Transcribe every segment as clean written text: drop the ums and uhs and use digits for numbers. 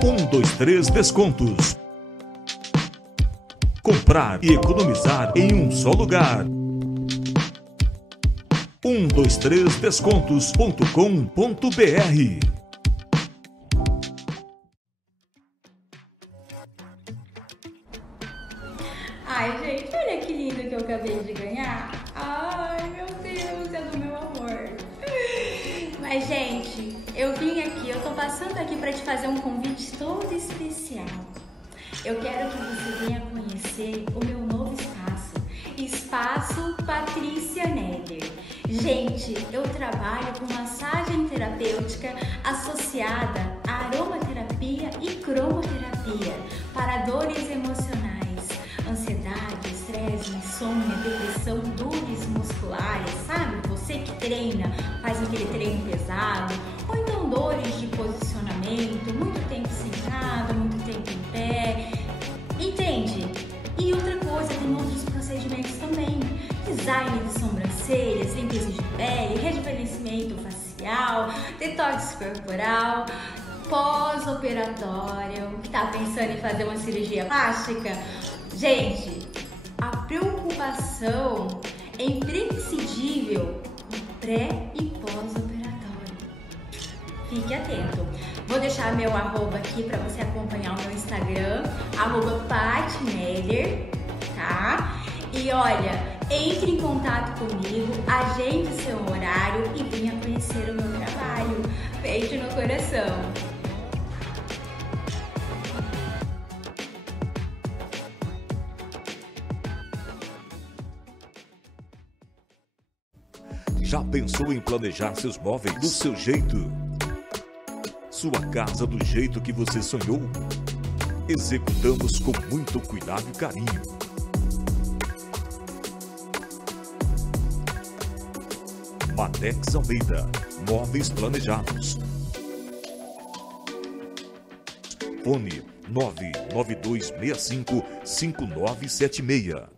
123 Descontos. Comprar e economizar em um só lugar. 123descontos.com.br. Ai, gente, olha que lindo que eu acabei de ganhar. Ai, meu Deus, é do meu amor. Mas, gente, eu vim aqui, eu tô passando aqui pra te fazer um convite todo especial. Eu quero que você venha conhecer o meu novo espaço, Espaço Patrícia Neder. Gente, eu trabalho com massagem terapêutica associada à aromaterapia e cromoterapia para dores emocionais, ansiedade, estresse, insônia, depressão, dores musculares, sabe? Você que treina, faz aquele treino pesado, ou então dores de posicionamento, muito tempo sentado, muito tempo em pé, entende? E outra coisa, tem outros procedimentos também, design de sobrancelhas, limpeza de pele, rejuvenescimento facial, detox corporal, pós-operatório, que tá pensando em fazer uma cirurgia plástica. Gente, a preocupação é imprescindível no pré e pós-operatório. Fique atento. Vou deixar meu arroba aqui para você acompanhar o meu Instagram, @patneder, tá? E olha, entre em contato comigo, agende seu horário e venha conhecer o meu trabalho. Beijo no coração. Já pensou em planejar seus móveis do seu jeito? Sua casa do jeito que você sonhou? Executamos com muito cuidado e carinho. Matex Almeida, móveis planejados. Fone 992655976.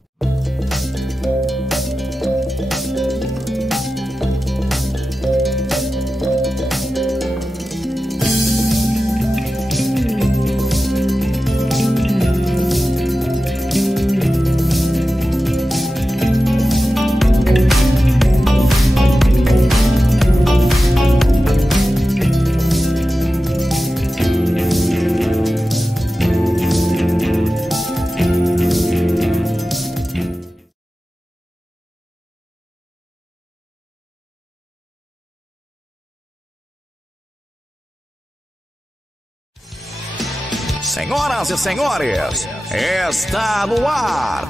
Senhoras e senhores, está no ar,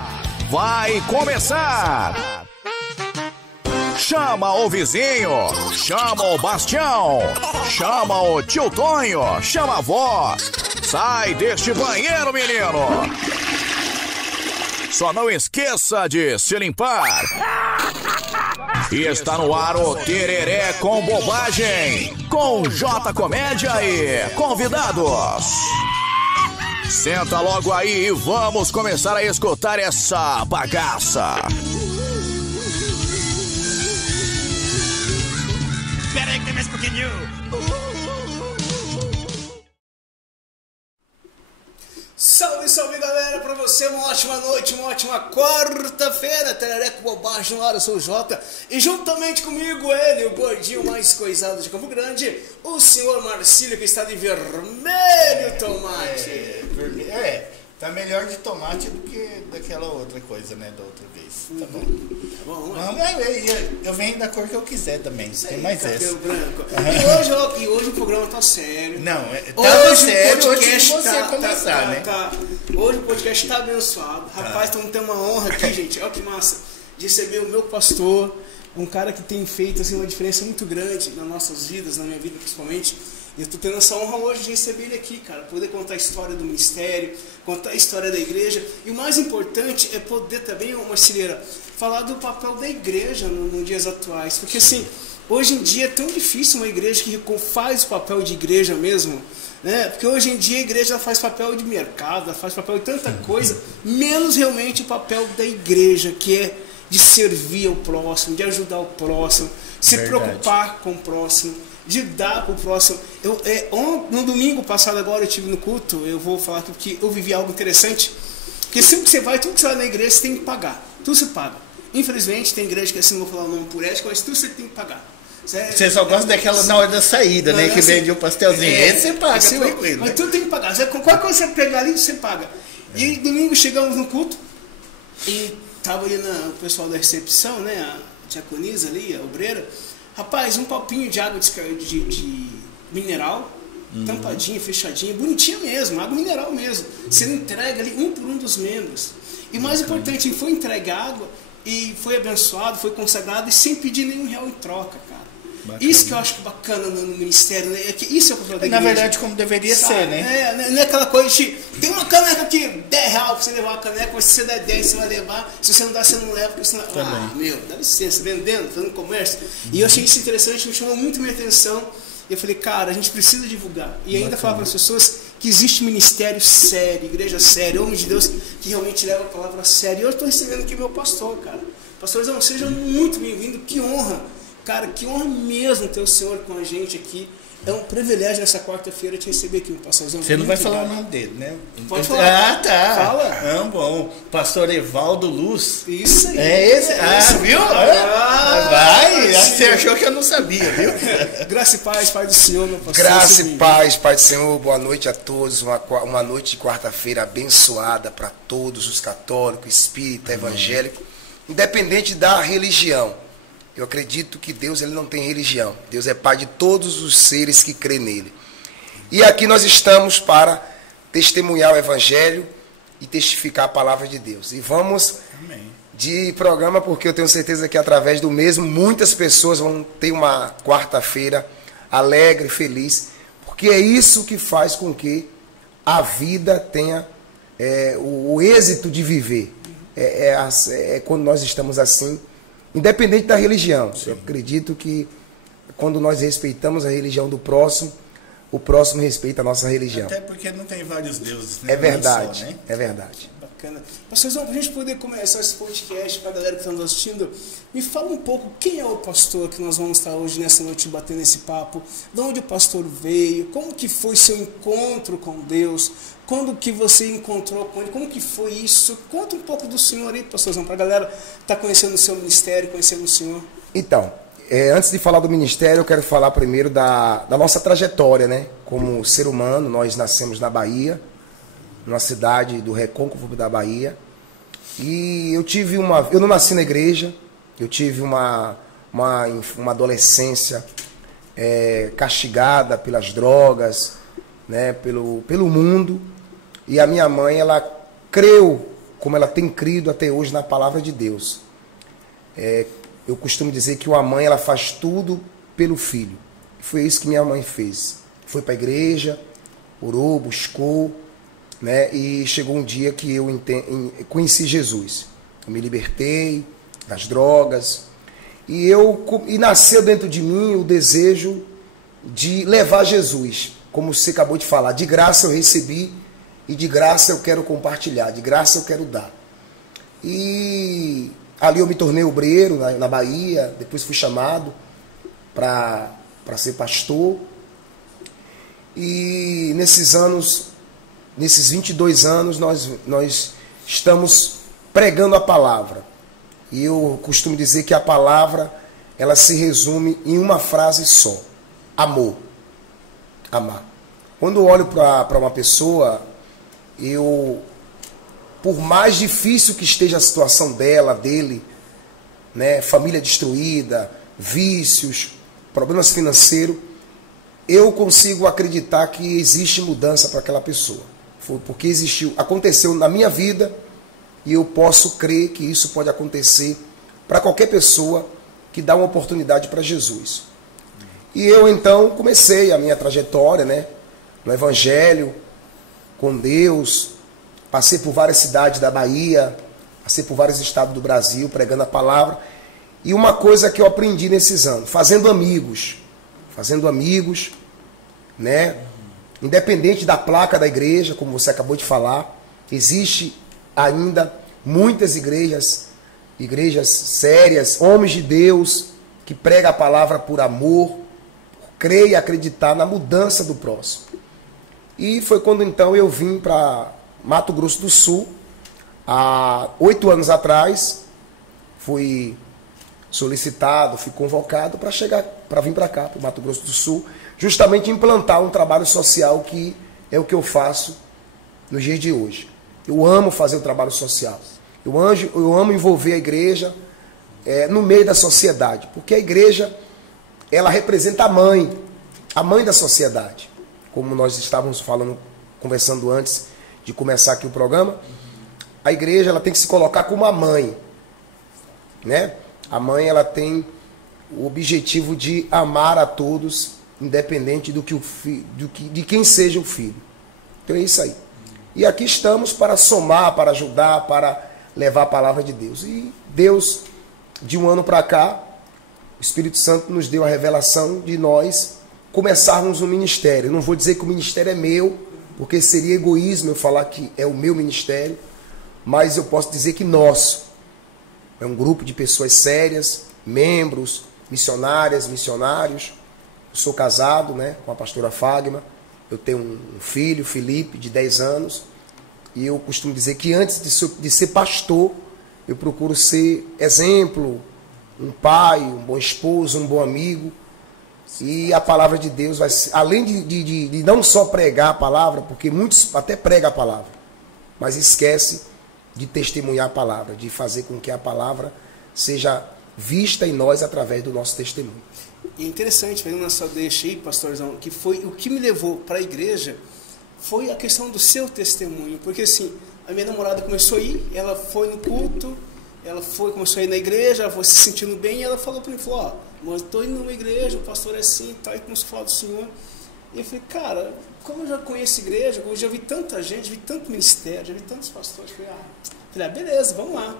vai começar. Chama o vizinho, chama o Bastião, chama o tio Tonho, chama a avó. Sai deste banheiro, menino. Só não esqueça de se limpar. E está no ar o Tereré com Bobagem, com J Comédia e convidados. Senta logo aí e vamos começar a escutar essa bagaça. Espera aí que tem mais pouquinho. Salve, salve galera, pra você uma ótima noite, uma ótima quarta-feira. Tereré com Bobagem no ar, eu sou o Jota. E juntamente comigo ele, o gordinho mais coisado de Campo Grande, o senhor Marcílio, que está de vermelho tomate. Tá melhor de tomate do que daquela outra coisa, né, da outra vez. Tá bom. Tá bom, Eu venho da cor que eu quiser também, tem mais essa. Branco. E hoje o programa tá sério. Não, hoje sério, o podcast antes de você começar, né? Hoje o podcast tá abençoado. Rapaz, então tem uma honra aqui, gente, olha que massa, de receber o meu pastor, um cara que tem feito assim, uma diferença muito grande nas nossas vidas, na minha vida principalmente. E eu tô tendo essa honra hoje de receber ele aqui, cara, poder contar a história do ministério, contar a história da igreja. E o mais importante é poder também, Marcileira, falar do papel da igreja nos dias atuais. Porque assim, hoje em dia é tão difícil uma igreja que faz o papel de igreja mesmo, né? Porque hoje em dia a igreja faz papel de mercado, ela faz papel de tanta coisa, menos realmente o papel da igreja, que é de servir ao próximo, de ajudar o próximo, se preocupar com o próximo. de dar pro próximo. No domingo passado agora eu estive no culto, eu vou falar aqui porque eu vivi algo interessante, porque sempre que você vai, tudo que você vai na igreja, você tem que pagar, tudo você paga. Infelizmente tem igreja que assim, não vou falar o nome por ética, mas tudo você tem que pagar. Você só gosta daquela na hora da saída, né? Que vende o pastelzinho. Esse você paga, tranquilo. Mas tudo tem que pagar. Qualquer coisa que você pegar ali, você paga. E domingo chegamos no culto e tava ali o pessoal da recepção, né? A diaconisa ali, a obreira. Rapaz, um copinho de água de mineral, tampadinha, fechadinha, bonitinha mesmo, água mineral mesmo. Você entrega ali um por um dos membros. E mais importante, ele foi entregue água e foi abençoado, foi consagrado e sem pedir nenhum real em troca, cara. Bacana. Isso que eu acho bacana no ministério, né? Isso é o papel da igreja. Na verdade, como deveria ser, né? Não é aquela coisa de, tem uma caneca aqui, 10 reais pra você levar a caneca, mas se você der 10, você vai levar, se você não dá, você não leva, porque senão... meu, dá licença, vendendo, fazendo comércio. E eu achei isso interessante, me chamou muito minha atenção, e eu falei, cara, a gente precisa divulgar. E ainda falar para as pessoas que existe ministério sério, igreja séria, homem de Deus que realmente leva a palavra a sério. E eu estou recebendo aqui meu pastor, cara. Pastorzão, seja muito bem-vindo, que honra. Cara, que honra mesmo ter o Senhor com a gente aqui. É um privilégio nessa quarta-feira te receber aqui, pastorzão. Você não vai falar o nome dele, né? Pode falar. Ah, tá. Fala. Não, bom. Pastor Evaldo Luz. Isso aí. É esse? Viu? Vai. Você achou que eu não sabia, viu? Graça e paz, Pai do Senhor, meu pastor. Graça e paz, Pai do Senhor. Boa noite a todos. Uma noite de quarta-feira abençoada para todos os católicos, espírita, evangélico, independente da religião. Eu acredito que Deus ele não tem religião. Deus é Pai de todos os seres que crêem nele. E aqui nós estamos para testemunhar o Evangelho e testificar a palavra de Deus. E vamos de programa, porque eu tenho certeza que através do mesmo, muitas pessoas vão ter uma quarta-feira alegre, feliz, porque é isso que faz com que a vida tenha o êxito de viver. É quando nós estamos assim, independente da religião. Sim. Eu acredito que quando nós respeitamos a religião do próximo, o próximo respeita a nossa religião. Até porque não tem vários deuses, né? É verdade, só, né? É verdade. Bacana. Pastorzão, para a gente poder começar esse podcast, para a galera que está nos assistindo, me fala um pouco quem é o pastor que nós vamos estar hoje nessa noite batendo esse papo, de onde o pastor veio, como que foi seu encontro com Deus, quando que você encontrou com ele, como que foi isso? Conta um pouco do senhor aí, pastorzão, para a galera estar conhecendo o seu ministério, conhecendo o senhor. Então, antes de falar do ministério, eu quero falar primeiro da nossa trajetória, né? Como ser humano, nós nascemos na Bahia, numa cidade do recôncavo da Bahia, e eu não nasci na igreja, eu tive uma adolescência castigada pelas drogas, né? Pelo mundo, e a minha mãe, ela creu, como ela tem crido até hoje, na palavra de Deus. Eu costumo dizer que uma mãe, ela faz tudo pelo filho. Foi isso que minha mãe fez. Foi para a igreja, orou, buscou, né? E chegou um dia que eu conheci Jesus. Eu me libertei das drogas. E nasceu dentro de mim o desejo de levar Jesus. Como você acabou de falar, de graça eu recebi e de graça eu quero compartilhar, de graça eu quero dar. E ali eu me tornei obreiro na Bahia, depois fui chamado para ser pastor. E nesses 22 anos, nós estamos pregando a palavra. E eu costumo dizer que a palavra, ela se resume em uma frase só: amor. Amar. Quando eu olho para uma pessoa, por mais difícil que esteja a situação dele, né, família destruída, vícios, problemas financeiros, eu consigo acreditar que existe mudança para aquela pessoa. Porque aconteceu na minha vida, e eu posso crer que isso pode acontecer para qualquer pessoa que dá uma oportunidade para Jesus. E eu então comecei a minha trajetória, né, no Evangelho, com Deus. Passei por várias cidades da Bahia, passei por vários estados do Brasil, pregando a palavra. E uma coisa que eu aprendi nesses anos, fazendo amigos, né? Independente da placa da igreja, como você acabou de falar, existe ainda muitas igrejas sérias, homens de Deus, que pregam a palavra por amor, por crer e acreditar na mudança do próximo. E foi quando então eu vim para Mato Grosso do Sul, há 8 anos atrás, fui solicitado, fui convocado para vir para cá, para o Mato Grosso do Sul, justamente implantar um trabalho social que é o que eu faço nos dias de hoje. Eu amo fazer o trabalho social. Eu amo envolver a igreja no meio da sociedade, porque a igreja, ela representa a mãe da sociedade. Como nós estávamos conversando antes de começar aqui o programa, a igreja, ela tem que se colocar como a mãe, né? A mãe, ela tem o objetivo de amar a todos, independente de quem seja o filho. Então é isso aí. E aqui estamos para somar, para ajudar, para levar a palavra de Deus. E Deus, de um ano para cá, o Espírito Santo nos deu a revelação de nós começarmos um ministério. Eu não vou dizer que o ministério é meu, porque seria egoísmo eu falar que é o meu ministério, mas eu posso dizer que nosso. É um grupo de pessoas sérias, membros, missionárias, missionários. Eu sou casado, né, com a pastora Fagma. Eu tenho um filho, Felipe, de 10 anos. E eu costumo dizer que antes de ser pastor, eu procuro ser exemplo, um pai, um bom esposo, um bom amigo. E a palavra de Deus vai ser, além de não só pregar a palavra, porque muitos até pregam a palavra, mas esquece de testemunhar a palavra, de fazer com que a palavra seja vista em nós através do nosso testemunho. E é interessante, vendo na sua deixa aí, pastorzão, que foi o que me levou para a igreja, foi a questão do seu testemunho. Porque assim, a minha namorada começou a ir, ela foi no culto, começou a ir na igreja, ela foi se sentindo bem, e ela falou para mim, ó, mas estou indo numa igreja, o pastor é assim e tal, e começou a falar do Senhor. E eu falei, cara, como eu já conheço a igreja, eu já vi tanta gente, vi tanto ministério, já vi tantos pastores, falei, beleza, vamos lá.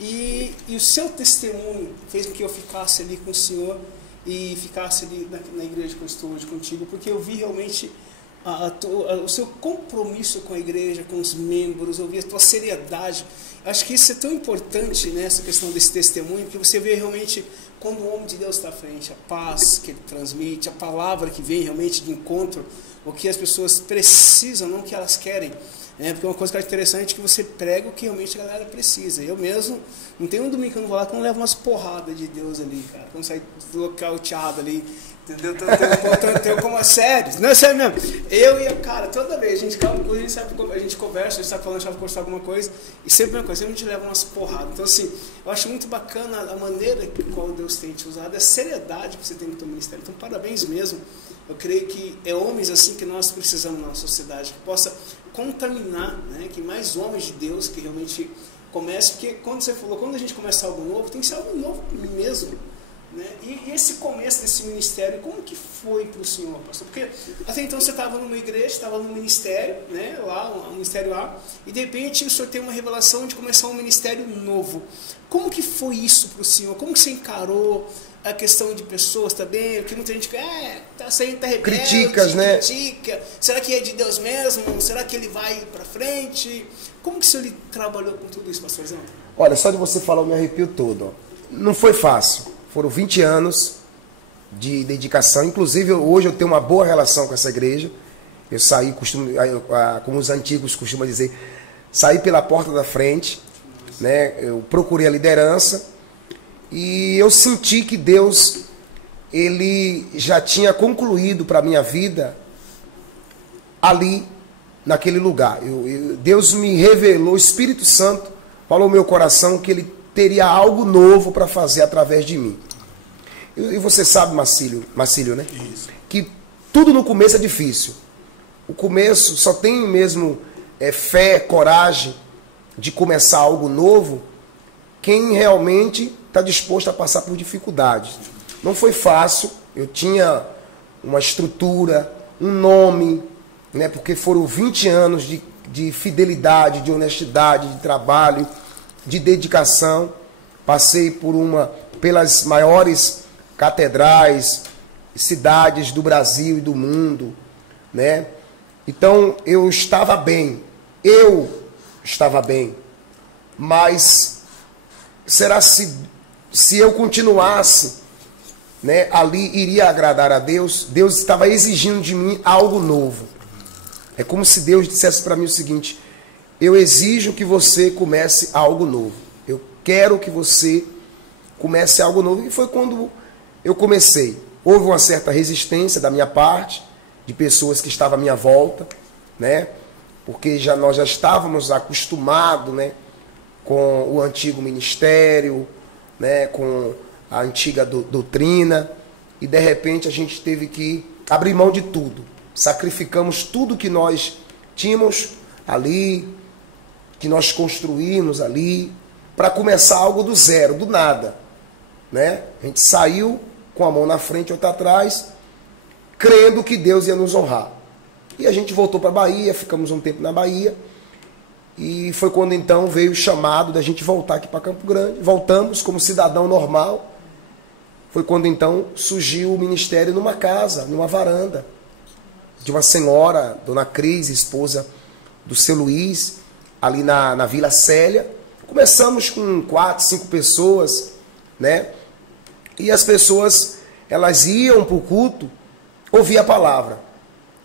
E o seu testemunho fez com que eu ficasse ali com o Senhor e ficasse ali na igreja que eu estou hoje contigo, porque eu vi realmente o seu compromisso com a igreja, com os membros, eu vi a tua seriedade. Acho que isso é tão importante, né, essa questão desse testemunho, porque você vê realmente quando o homem de Deus está à frente, a paz que ele transmite, a palavra que vem realmente de encontro, o que as pessoas precisam, não o que elas querem. Porque uma coisa que é interessante é que você prega o que realmente a galera precisa. Eu mesmo, não tem um domingo que eu não vou lá que eu não levo umas porradas de Deus ali, cara. Quando sai nocauteado ali, entendeu? Tem como sério, não é sério mesmo. Eu e cara, toda vez, a gente conversa, a gente sabe falando, a gente vai conversar alguma coisa, e sempre a mesma coisa, sempre a gente leva umas porradas. Então assim, eu acho muito bacana a maneira qual Deus tem te usado, a seriedade que você tem no teu ministério. Então parabéns mesmo. Eu creio que é homens assim que nós precisamos na nossa sociedade, que possa contaminar, né, que mais homens de Deus que realmente comecem, porque quando você falou, quando a gente começa algo novo, tem que ser algo novo mesmo, né? E esse começo desse ministério, como que foi para o senhor, pastor? Porque até então você estava numa igreja, estava num ministério, né, lá, um ministério A, e de repente o senhor tem uma revelação de começar um ministério novo. Como que foi isso para o senhor? Como que você encarou a questão de pessoas também, porque muita gente tá saindo, tá rebelde, criticas, né? Critica. Será que é de Deus mesmo? Será que ele vai para frente? Como que o senhor trabalhou com tudo isso, pastorzão? Olha, só de você falar eu me arrepio todo. Ó. Não foi fácil. Foram 20 anos de dedicação. Inclusive, hoje eu tenho uma boa relação com essa igreja. Eu saí, como os antigos costumam dizer, saí pela porta da frente, né? Eu procurei a liderança. E eu senti que Deus, ele já tinha concluído para a minha vida ali, naquele lugar. Deus me revelou, o Espírito Santo falou no meu coração que ele teria algo novo para fazer através de mim. E você sabe, Marcílio, né? Isso. Que tudo no começo é difícil. O começo só tem mesmo fé, coragem de começar algo novo, quem realmente está disposto a passar por dificuldades. Não foi fácil, eu tinha uma estrutura, um nome, né, porque foram 20 anos de fidelidade, de honestidade, de trabalho, de dedicação. Passei pelas maiores catedrais, cidades do Brasil e do mundo, né? Então eu estava bem, mas será se eu continuasse né, ali iria agradar a Deus, Deus estava exigindo de mim algo novo. É como se Deus dissesse para mim o seguinte: eu exijo que você comece algo novo. Eu quero que você comece algo novo. E foi quando eu comecei. Houve uma certa resistência da minha parte, de pessoas que estavam à minha volta, né? Porque nós já estávamos acostumados, né, com o antigo ministério, né, com a antiga doutrina, e de repente a gente teve que abrir mão de tudo. Sacrificamos tudo que nós tínhamos ali, que nós construímos ali, para começar algo do zero, do nada, né? A gente saiu com a mão na frente e outra atrás, crendo que Deus ia nos honrar. E a gente voltou para a Bahia, ficamos um tempo na Bahia, e foi quando então veio o chamado da gente voltar aqui para Campo Grande. Voltamos como cidadão normal. Foi quando então surgiu o ministério numa casa, numa varanda, de uma senhora, Dona Cris, esposa do seu Luiz, ali na Vila Célia. Começamos com 4, 5 pessoas, né? E as pessoas, elas iam para o culto ouvir a palavra.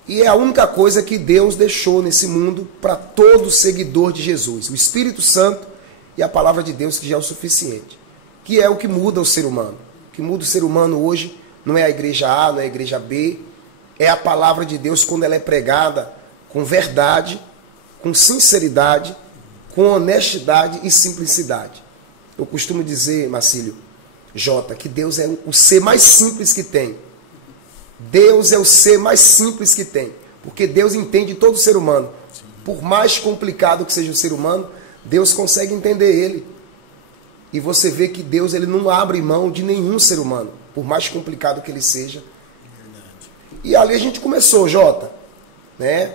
E é a única coisa que Deus deixou nesse mundo para todo seguidor de Jesus: o Espírito Santo e a palavra de Deus, que já é o suficiente. Que é o que muda o ser humano. O que muda o ser humano hoje não é a igreja A, não é a igreja B, é a palavra de Deus quando ela é pregada com verdade, com sinceridade, com honestidade e simplicidade. Eu costumo dizer, Marcílio, Jota, que Deus é o ser mais simples que tem. Deus é o ser mais simples que tem, porque Deus entende todo ser humano. Por mais complicado que seja o ser humano, Deus consegue entender ele. E você vê que Deus, ele não abre mão de nenhum ser humano, por mais complicado que ele seja. E ali a gente começou, Jota, né?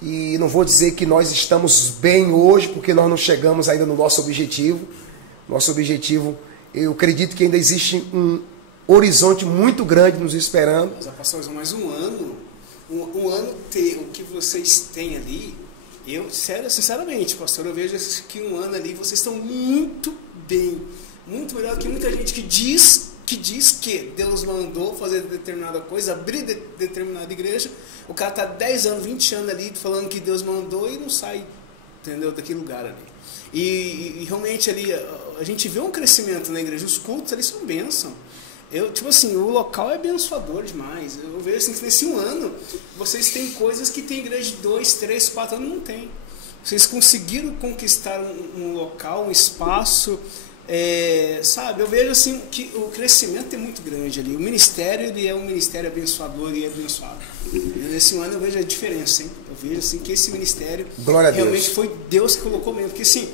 E não vou dizer que nós estamos bem hoje, porque nós não chegamos ainda no nosso objetivo. Nosso objetivo, eu acredito que ainda existe um horizonte muito grande nos esperando. Mas, pastor, mais um ano o que vocês têm ali, eu, sinceramente, pastor, eu vejo que um ano ali vocês estão muito bem, muito melhor que muita gente que diz que Deus mandou fazer determinada coisa, abrir determinada igreja. O cara está 10 anos, 20 anos ali falando que Deus mandou e não sai, entendeu, daquele lugar ali. E realmente ali a gente vê um crescimento na igreja, os cultos ali são bênção. Tipo assim, o local é abençoador demais. Eu vejo assim, que nesse um ano vocês têm coisas que tem igreja de 2, 3, 4 anos não tem. Vocês conseguiram conquistar um local, um espaço, sabe? Eu vejo assim que o crescimento é muito grande ali. O ministério, ele é um ministério abençoador e abençoado. E nesse ano eu vejo a diferença, hein? Eu vejo assim que esse ministério realmente foi Deus que colocou mesmo. Porque assim,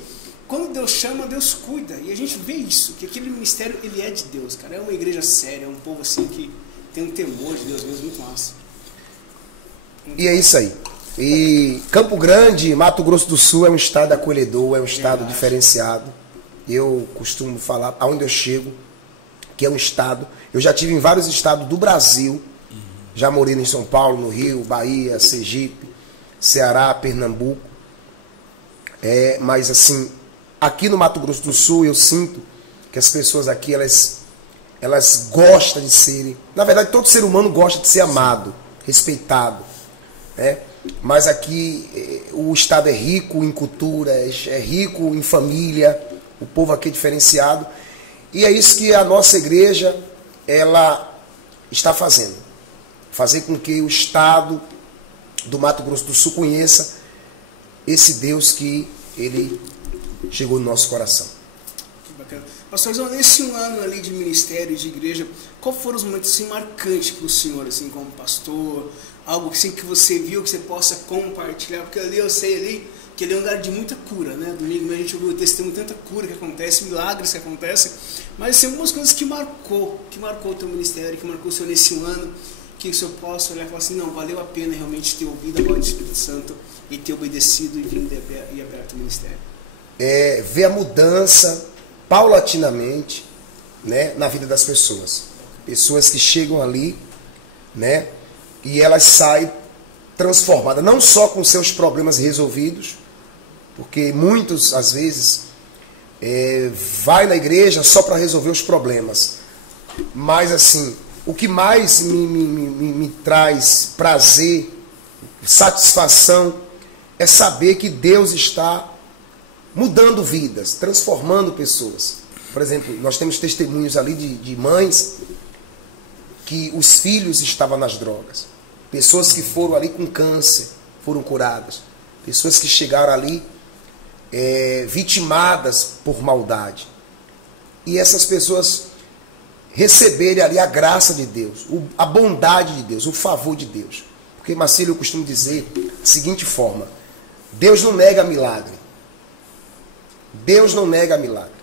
quando Deus chama, Deus cuida. E a gente vê isso, que aquele ministério, ele é de Deus, cara. É uma igreja séria, é um povo assim que tem um temor de Deus mesmo, muito massa. E é isso aí. E Campo Grande, Mato Grosso do Sul, é um estado acolhedor, é um estado diferenciado. Eu costumo falar, aonde eu chego, que é um estado... Eu já tive em vários estados do Brasil. Já morei em São Paulo, no Rio, Bahia, Sergipe, Ceará, Pernambuco. Mas assim... Aqui no Mato Grosso do Sul, eu sinto que as pessoas aqui, elas gostam de serem... Na verdade, todo ser humano gosta de ser amado, respeitado, né? Mas aqui, o estado é rico em cultura, é rico em família, o povo aqui é diferenciado. E é isso que a nossa igreja, ela está fazendo. Fazer com que o estado do Mato Grosso do Sul conheça esse Deus que ele... chegou no nosso coração. Que bacana. Pastor, nesse um ano ali de ministério, de igreja, qual foram os momentos assim, marcantes para o senhor, assim, como pastor? Algo assim, que você viu, que você possa compartilhar? Porque ali eu sei ali que ele é um lugar de muita cura, né? Domingo a gente ouviu o testemunho, tanta cura que acontece, milagres que acontecem, mas assim, algumas coisas que marcou o teu ministério, que marcou o senhor nesse um ano, que o senhor possa olhar e falar assim, não, valeu a pena realmente ter ouvido a voz do Espírito Santo e ter obedecido e vindo e aberto o ministério. Ver a mudança paulatinamente, né, na vida das pessoas. Pessoas que chegam ali, né, e elas saem transformadas, não só com seus problemas resolvidos, porque muitos, às vezes, vai na igreja só para resolver os problemas. Mas assim, o que mais me traz prazer, satisfação, é saber que Deus está mudando vidas, transformando pessoas. Por exemplo, nós temos testemunhos ali de mães que os filhos estavam nas drogas. Pessoas que foram ali com câncer, foram curadas. Pessoas que chegaram ali vitimadas por maldade. E essas pessoas receberem ali a graça de Deus, a bondade de Deus, o favor de Deus. Porque, Marcelo, eu costumo dizer da seguinte forma: Deus não nega milagre. Deus não nega milagre.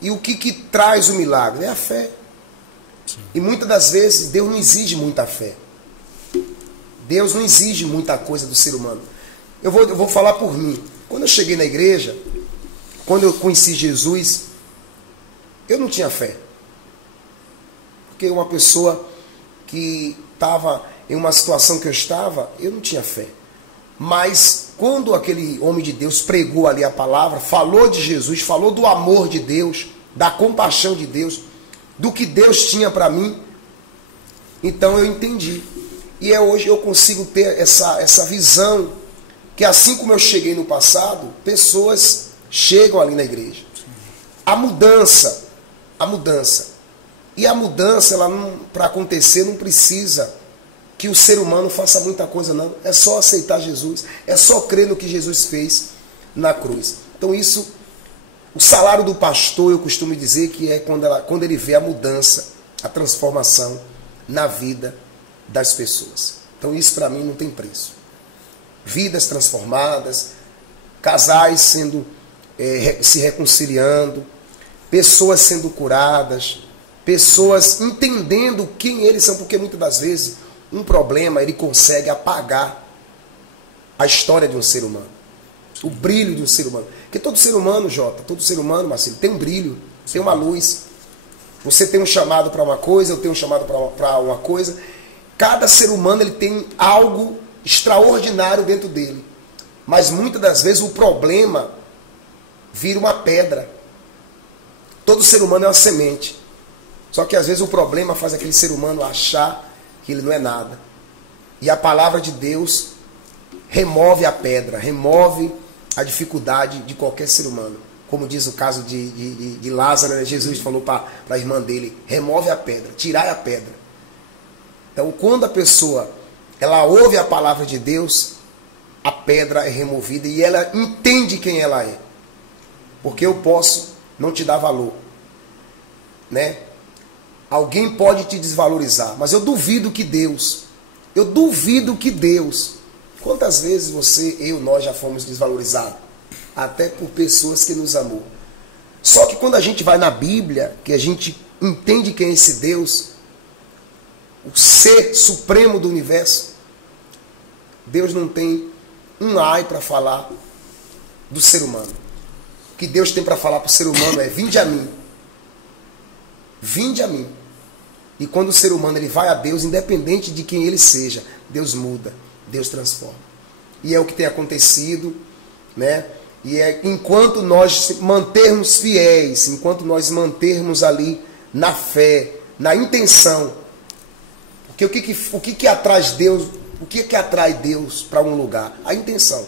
E o que traz o milagre? É a fé. Sim. E muitas das vezes Deus não exige muita fé. Deus não exige muita coisa do ser humano. Eu vou falar por mim. Quando eu cheguei na igreja, quando eu conheci Jesus, eu não tinha fé. Porque uma pessoa que estava em uma situação que eu estava, eu não tinha fé. Mas quando aquele homem de Deus pregou ali a palavra, falou de Jesus, falou do amor de Deus, da compaixão de Deus, do que Deus tinha para mim, então eu entendi. E hoje eu consigo ter essa visão, que assim como eu cheguei no passado, pessoas chegam ali na igreja. A mudança. E a mudança, para acontecer, não precisa que o ser humano faça muita coisa, não. É só aceitar Jesus. É só crer no que Jesus fez na cruz. Então isso, o salário do pastor, eu costumo dizer que é quando ele vê a mudança, a transformação na vida das pessoas. Então isso para mim não tem preço. Vidas transformadas, casais sendo se reconciliando, pessoas sendo curadas, pessoas entendendo quem eles são, porque muitas das vezes um problema ele consegue apagar a história de um ser humano, o brilho de um ser humano. Porque todo ser humano, Jota, todo ser humano, Marcelo, tem um brilho, tem uma luz. Você tem um chamado para uma coisa, eu tenho um chamado para uma coisa. Cada ser humano ele tem algo extraordinário dentro dele. Mas muitas das vezes o problema vira uma pedra. Todo ser humano é uma semente. Só que às vezes o problema faz aquele ser humano achar que ele não é nada. E a palavra de Deus remove a pedra, remove a dificuldade de qualquer ser humano. Como diz o caso de Lázaro, né? Jesus falou para a irmã dele: remove a pedra, tirai a pedra. Então quando a pessoa ela ouve a palavra de Deus, a pedra é removida e ela entende quem ela é. Porque eu posso não te dar valor, né? Alguém pode te desvalorizar, mas eu duvido que Deus, quantas vezes nós já fomos desvalorizados, até por pessoas que nos amou. Só que quando a gente vai na Bíblia, que a gente entende quem é esse Deus, o ser supremo do universo, Deus não tem um ai para falar do ser humano. O que Deus tem para falar para o ser humano é: vinde a mim. Vinde a mim. E quando o ser humano ele vai a Deus, independente de quem ele seja, Deus muda, Deus transforma. E é o que tem acontecido, né? E é enquanto nós mantermos fiéis, enquanto nós mantermos ali na fé, na intenção. Porque o que atrai Deus? O que atrai Deus para um lugar? A intenção.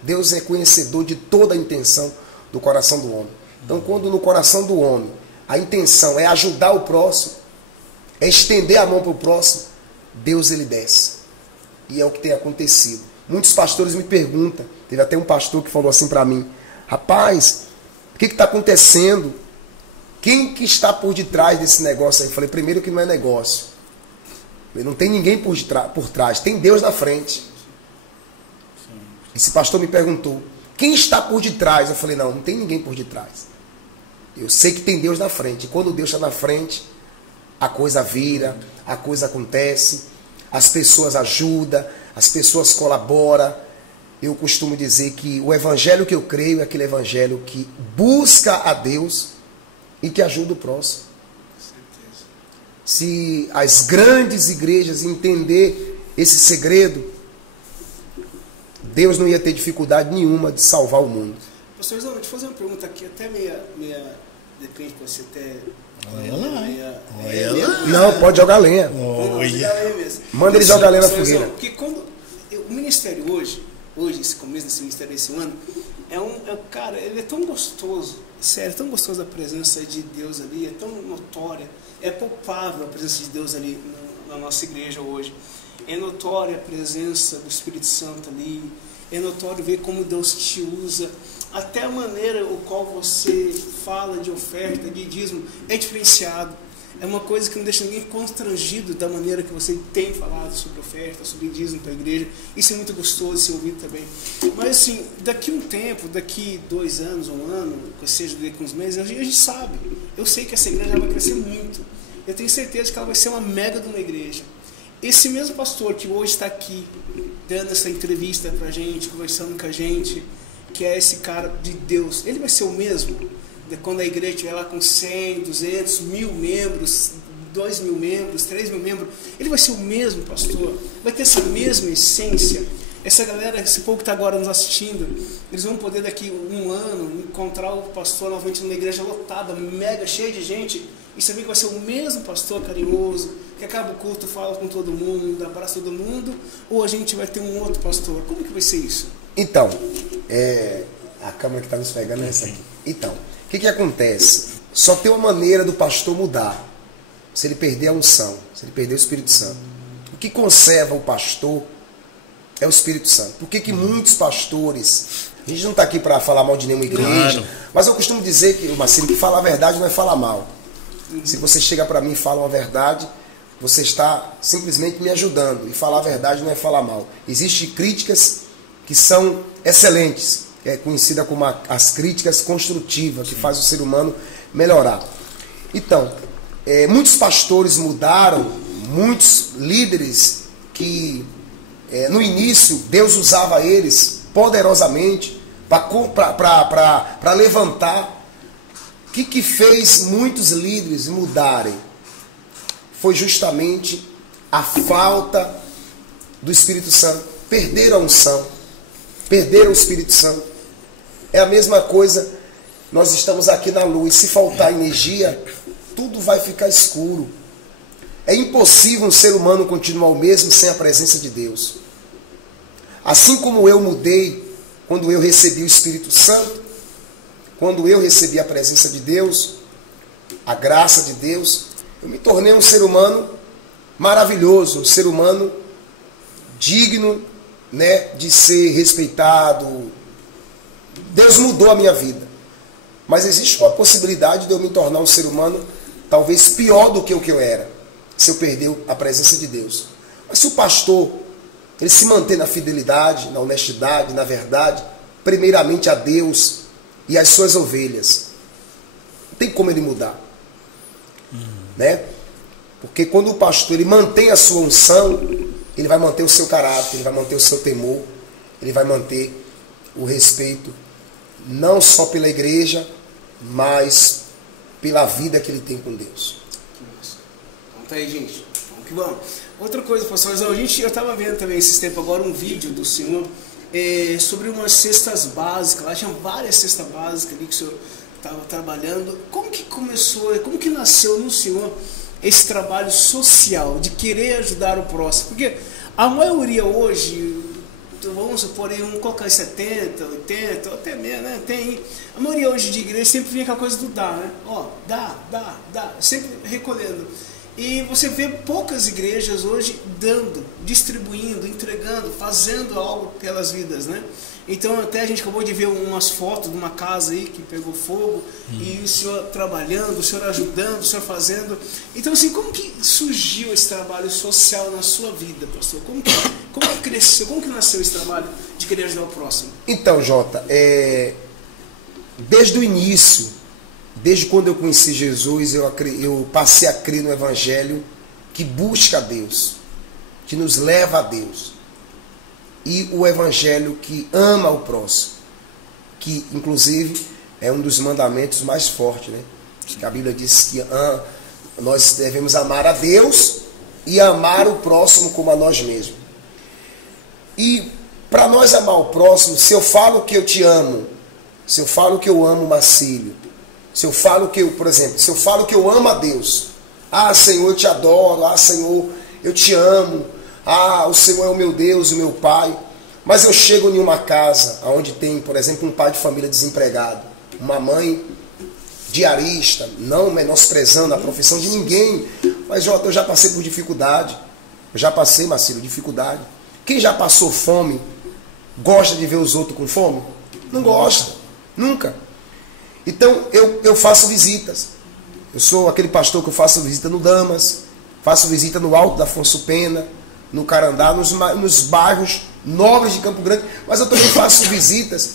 Deus é conhecedor de toda a intenção do coração do homem. Então, quando no coração do homem a intenção é ajudar o próximo, é estender a mão para o próximo, Deus ele desce. E é o que tem acontecido. Muitos pastores me perguntam, teve até um pastor que falou assim para mim: rapaz, o que está acontecendo? Quem que está por detrás desse negócio aí? Eu falei: primeiro que não é negócio. Não tem ninguém por trás, tem Deus na frente. Esse pastor me perguntou: quem está por detrás? Eu falei: não tem ninguém por detrás. Eu sei que tem Deus na frente. E quando Deus está na frente, a coisa vira, a coisa acontece, as pessoas ajudam, as pessoas colaboram. Eu costumo dizer que o evangelho que eu creio é aquele evangelho que busca a Deus e que ajuda o próximo. Se as grandes igrejas entender esse segredo, Deus não ia ter dificuldade nenhuma de salvar o mundo. Pastorzão, deixa eu fazer uma pergunta aqui, até meia depende, pode ser até... Olha lá. Não, pode jogar lenha. Manda ele jogar lenha na fogueira. Porque quando o ministério hoje, esse começo desse ministério esse ano, cara, ele é tão gostoso, sério, tão gostoso a presença de Deus ali, é tão notória, é palpável a presença de Deus ali na nossa igreja hoje. É notória a presença do Espírito Santo ali, é notório ver como Deus te usa, até a maneira o qual você fala de oferta, de dízimo, é diferenciado. É uma coisa que não deixa ninguém constrangido da maneira que você tem falado sobre oferta, sobre dízimo para a igreja. Isso é muito gostoso de ser ouvido também. Mas assim, daqui um tempo, daqui 2 anos, 1 ano, que seja daqui uns meses, a gente sabe. Eu sei que essa igreja vai crescer muito. Eu tenho certeza que ela vai ser uma mega de uma igreja. Esse mesmo pastor que hoje está aqui, dando essa entrevista para a gente, conversando com a gente, que é esse cara de Deus, ele vai ser o mesmo quando a igreja estiver lá com 100, 200, 1.000 membros, 2.000 membros, 3.000 membros. Ele vai ser o mesmo pastor, vai ter essa mesma essência. Essa galera, esse povo que está agora nos assistindo, eles vão poder daqui 1 ano encontrar o pastor novamente numa igreja lotada, mega, cheia de gente, e saber que vai ser o mesmo pastor carinhoso, que acaba o culto, fala com todo mundo, abraça todo mundo, ou a gente vai ter um outro pastor? Como que vai ser isso? Então, a câmera que está nos pegando é essa aqui. Então, o que acontece? Só tem uma maneira do pastor mudar. Se ele perder a unção, se ele perder o Espírito Santo. O que conserva o pastor é o Espírito Santo. Por que muitos pastores... A gente não está aqui para falar mal de nenhuma igreja, mas eu costumo dizer que, Marcelo, que falar a verdade não é falar mal. Se você chega para mim e fala uma verdade, você está simplesmente me ajudando. E falar a verdade não é falar mal. Existem críticas que são excelentes, é conhecida como as críticas construtivas, que faz o ser humano melhorar. Então, muitos pastores mudaram, muitos líderes que no início Deus usava eles poderosamente para levantar. O que fez muitos líderes mudarem? Foi justamente a falta do Espírito Santo. Perderam a unção, perderam o Espírito Santo. É a mesma coisa, nós estamos aqui na luz, se faltar energia, tudo vai ficar escuro. É impossível um ser humano continuar o mesmo sem a presença de Deus. Assim como eu mudei quando eu recebi o Espírito Santo, quando eu recebi a presença de Deus, a graça de Deus, eu me tornei um ser humano maravilhoso, um ser humano digno, né, de ser respeitado. Deus mudou a minha vida. Mas existe uma possibilidade de eu me tornar um ser humano talvez pior do que o que eu era, se eu perder a presença de Deus. Mas se o pastor ele se manter na fidelidade, na honestidade, na verdade, primeiramente a Deus e as suas ovelhas, não tem como ele mudar. Né? Porque quando o pastor ele mantém a sua unção, ele vai manter o seu caráter, ele vai manter o seu temor, ele vai manter o respeito, não só pela igreja, mas pela vida que ele tem com Deus. Então tá aí, gente. Vamos que vamos. Outra coisa, pastor, eu estava vendo também esses tempos agora um vídeo do senhor sobre umas cestas básicas. Lá tinha várias cestas básicas ali que o senhor estava trabalhando. Como que começou, como que nasceu no senhor esse trabalho social de querer ajudar o próximo? Porque a maioria hoje, vamos supor, vamos colocar 70, 80, ou até menos, né? Tem, a maioria hoje de igreja sempre vinha aquela coisa do dar, né? Ó, dá, sempre recolhendo. E você vê poucas igrejas hoje dando, distribuindo, entregando, fazendo algo pelas vidas, né? Então até a gente acabou de ver umas fotos de uma casa aí que pegou fogo, e o senhor trabalhando, o senhor ajudando, o senhor fazendo. Então assim, como que surgiu esse trabalho social na sua vida, pastor? Como que cresceu, como que nasceu esse trabalho de querer ajudar o próximo? Então, Jota, desde o início, desde quando eu conheci Jesus, eu passei a crer no Evangelho que busca a Deus, que nos leva a Deus. E o Evangelho que ama o próximo, que inclusive é um dos mandamentos mais fortes, né? Que a Bíblia diz que nós devemos amar a Deus e amar o próximo como a nós mesmos. E para nós amar o próximo, se eu falo que eu te amo, se eu falo que eu amo o Marcílio, Se eu falo que eu, por exemplo, se eu falo que eu amo a Deus, ah, Senhor, eu te adoro, ah, Senhor, eu te amo, ah, o Senhor é o meu Deus, o meu Pai, mas eu chego em uma casa onde tem, por exemplo, um pai de família desempregado, uma mãe diarista, não menosprezando a profissão de ninguém, mas eu já passei por dificuldade, eu já passei, Marcelo, dificuldade. Quem já passou fome, gosta de ver os outros com fome? Não gosta, nunca. Então eu faço visitas, eu sou aquele pastor que eu faço visita no Damas, faço visita no Alto da Afonso Pena, no Carandá, nos bairros nobres de Campo Grande, mas eu também faço visitas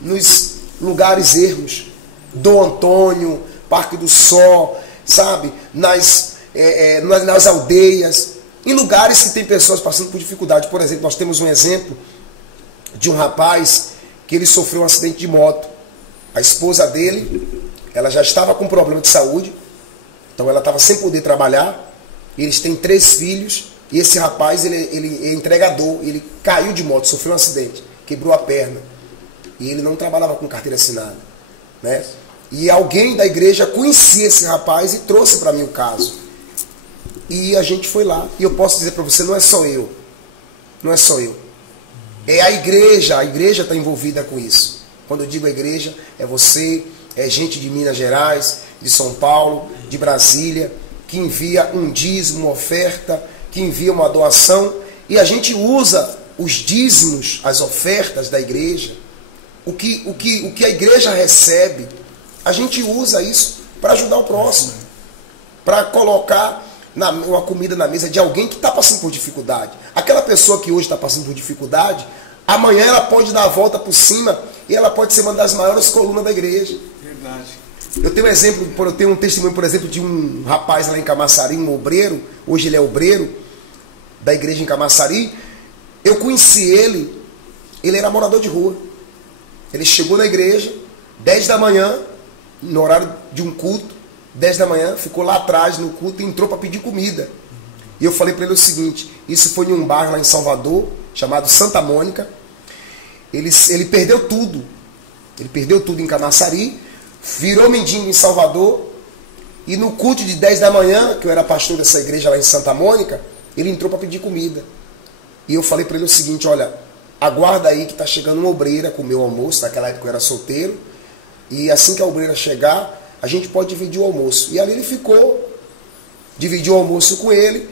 nos lugares ermos, Dom Antônio, Parque do Sol, sabe, nas aldeias, em lugares que tem pessoas passando por dificuldade. Por exemplo, nós temos um exemplo de um rapaz que ele sofreu um acidente de moto. A esposa dele, ela já estava com problema de saúde, então ela estava sem poder trabalhar, eles têm 3 filhos, e esse rapaz, ele é entregador, ele caiu de moto, sofreu um acidente, quebrou a perna, e ele não trabalhava com carteira assinada, né? E alguém da igreja conhecia esse rapaz e trouxe para mim o caso. E a gente foi lá. E eu posso dizer para você, não é só eu. Não é só eu. É a igreja está envolvida com isso. Quando eu digo a igreja, é você, é gente de Minas Gerais, de São Paulo, de Brasília, que envia um dízimo, uma oferta, que envia uma doação. E a gente usa os dízimos, as ofertas da igreja, o que a igreja recebe, a gente usa isso para ajudar o próximo, para colocar uma comida na mesa de alguém que está passando por dificuldade. Aquela pessoa que hoje está passando por dificuldade, amanhã ela pode dar a volta por cima e ela pode ser uma das maiores colunas da igreja. Verdade. Eu tenho um testemunho, por exemplo, de um rapaz lá em Camaçari, um obreiro, hoje ele é obreiro da igreja em Camaçari. Eu conheci ele era morador de rua. Ele chegou na igreja, 10 da manhã, no horário de um culto, 10 da manhã, ficou lá atrás no culto e entrou para pedir comida. E eu falei para ele o seguinte, isso foi em um bar lá em Salvador, chamado Santa Mônica. Ele perdeu tudo. Ele perdeu tudo em Camaçari, virou mendigo em Salvador, e no culto de 10 da manhã, que eu era pastor dessa igreja lá em Santa Mônica, ele entrou para pedir comida. E eu falei para ele o seguinte, olha, aguarda aí que está chegando uma obreira com o meu almoço, naquela época eu era solteiro, e assim que a obreira chegar, a gente pode dividir o almoço. E ali ele ficou, dividi o almoço com ele,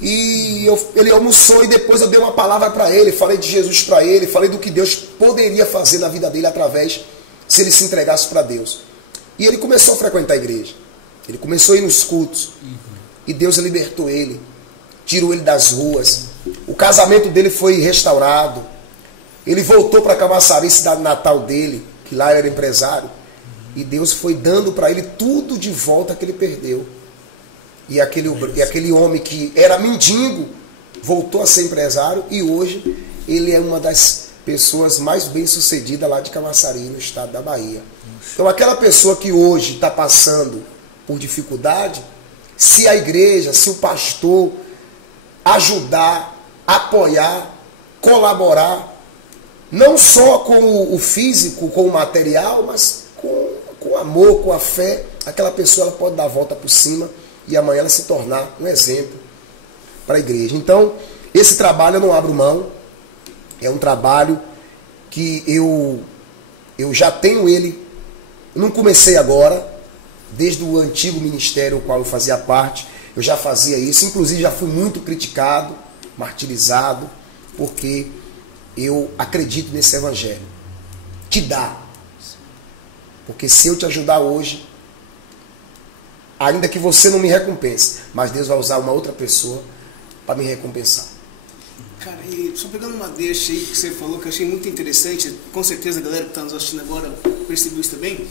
e ele almoçou, e depois eu dei uma palavra para ele, falei de Jesus para ele, falei do que Deus poderia fazer na vida dele através, se ele se entregasse para Deus. E ele começou a frequentar a igreja, ele começou a ir nos cultos, e Deus libertou ele, tirou ele das ruas, o casamento dele foi restaurado, ele voltou para Camaçari, cidade natal dele, que lá era empresário, e Deus foi dando para ele tudo de volta que ele perdeu. E aquele homem que era mendigo voltou a ser empresário, e hoje ele é uma das pessoas mais bem-sucedidas lá de Camaçari, no estado da Bahia. Então aquela pessoa que hoje está passando por dificuldade, se a igreja, se o pastor ajudar, apoiar, colaborar, não só com o físico, com o material, mas com o amor, com a fé, aquela pessoa ela pode dar a volta por cima e amanhã ela se tornar um exemplo para a igreja. Então, esse trabalho eu não abro mão, é um trabalho que eu já tenho ele, eu não comecei agora, desde o antigo ministério ao qual eu fazia parte, eu já fazia isso, inclusive já fui muito criticado, martirizado, porque eu acredito nesse evangelho. Te dá. Porque se eu te ajudar hoje, ainda que você não me recompense, mas Deus vai usar uma outra pessoa para me recompensar. Cara, e só pegando uma deixa aí que você falou, que eu achei muito interessante, com certeza a galera que está nos assistindo agora percebeu isso também,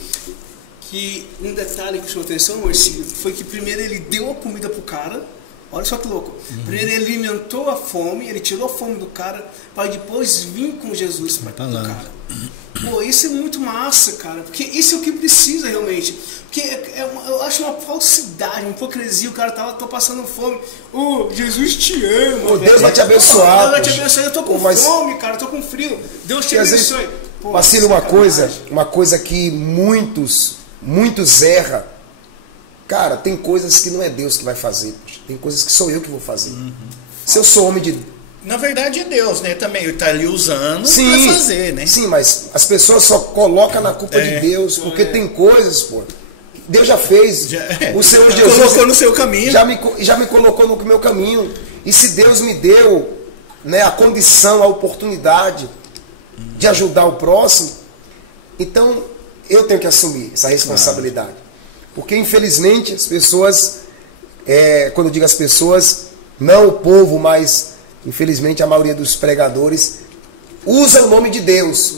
que um detalhe que chamou atenção, Marcílio, foi que primeiro ele deu a comida pro cara. Olha só que louco. Primeiro ele alimentou a fome, ele tirou a fome do cara, para depois vir com Jesus para o cara. Pô, isso é muito massa, cara, porque isso é o que precisa realmente. Porque eu acho uma falsidade, uma hipocrisia. O cara tô passando fome. Jesus te ama. Deus vai te abençoar. Deus vai te abençoar. Eu tô com fome, cara, eu tô com frio. Deus te abençoe. Marcílio, uma coisa que muitos muitos erram. Cara, tem coisas que não é Deus que vai fazer. Poxa. Tem coisas que sou eu que vou fazer. Se eu sou homem de... Na verdade é Deus, né? Também ele está ali usando para fazer, né? Sim, mas as pessoas só colocam na culpa de Deus, porque tem coisas, pô. Deus já fez. O Senhor Jesus colocou no seu caminho. Já me colocou no meu caminho. E se Deus me deu, né, a condição, a oportunidade de ajudar o próximo, então eu tenho que assumir essa responsabilidade. Porque infelizmente as pessoas, quando eu digo as pessoas, não o povo, mas infelizmente a maioria dos pregadores usa o nome de Deus.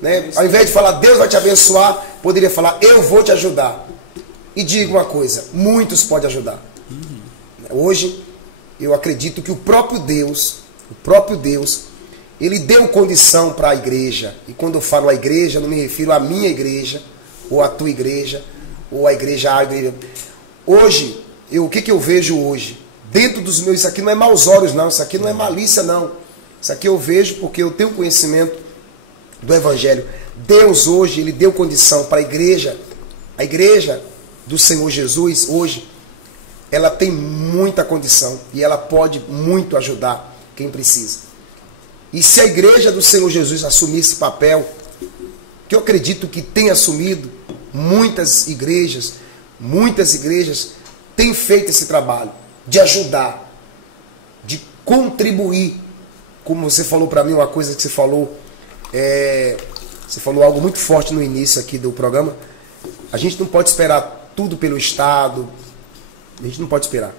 Né? Ao invés de falar Deus vai te abençoar, poderia falar eu vou te ajudar. E digo uma coisa, muitos podem ajudar. Hoje eu acredito que o próprio Deus, ele deu condição para a igreja. E quando eu falo a igreja, eu não me refiro à minha igreja, ou à tua igreja, ou à igreja. Hoje, o que eu vejo hoje? Dentro dos meus, isso aqui não é maus olhos não, isso aqui não é malícia não. Isso aqui eu vejo porque eu tenho conhecimento do Evangelho. Deus hoje, ele deu condição para a igreja do Senhor Jesus, hoje, ela tem muita condição e ela pode muito ajudar quem precisa. E se a igreja do Senhor Jesus assumir esse papel, que eu acredito que tem assumido, muitas igrejas têm feito esse trabalho de ajudar, de contribuir. Como você falou para mim, uma coisa que você falou algo muito forte no início aqui do programa. A gente não pode esperar tudo pelo Estado, a gente não pode esperar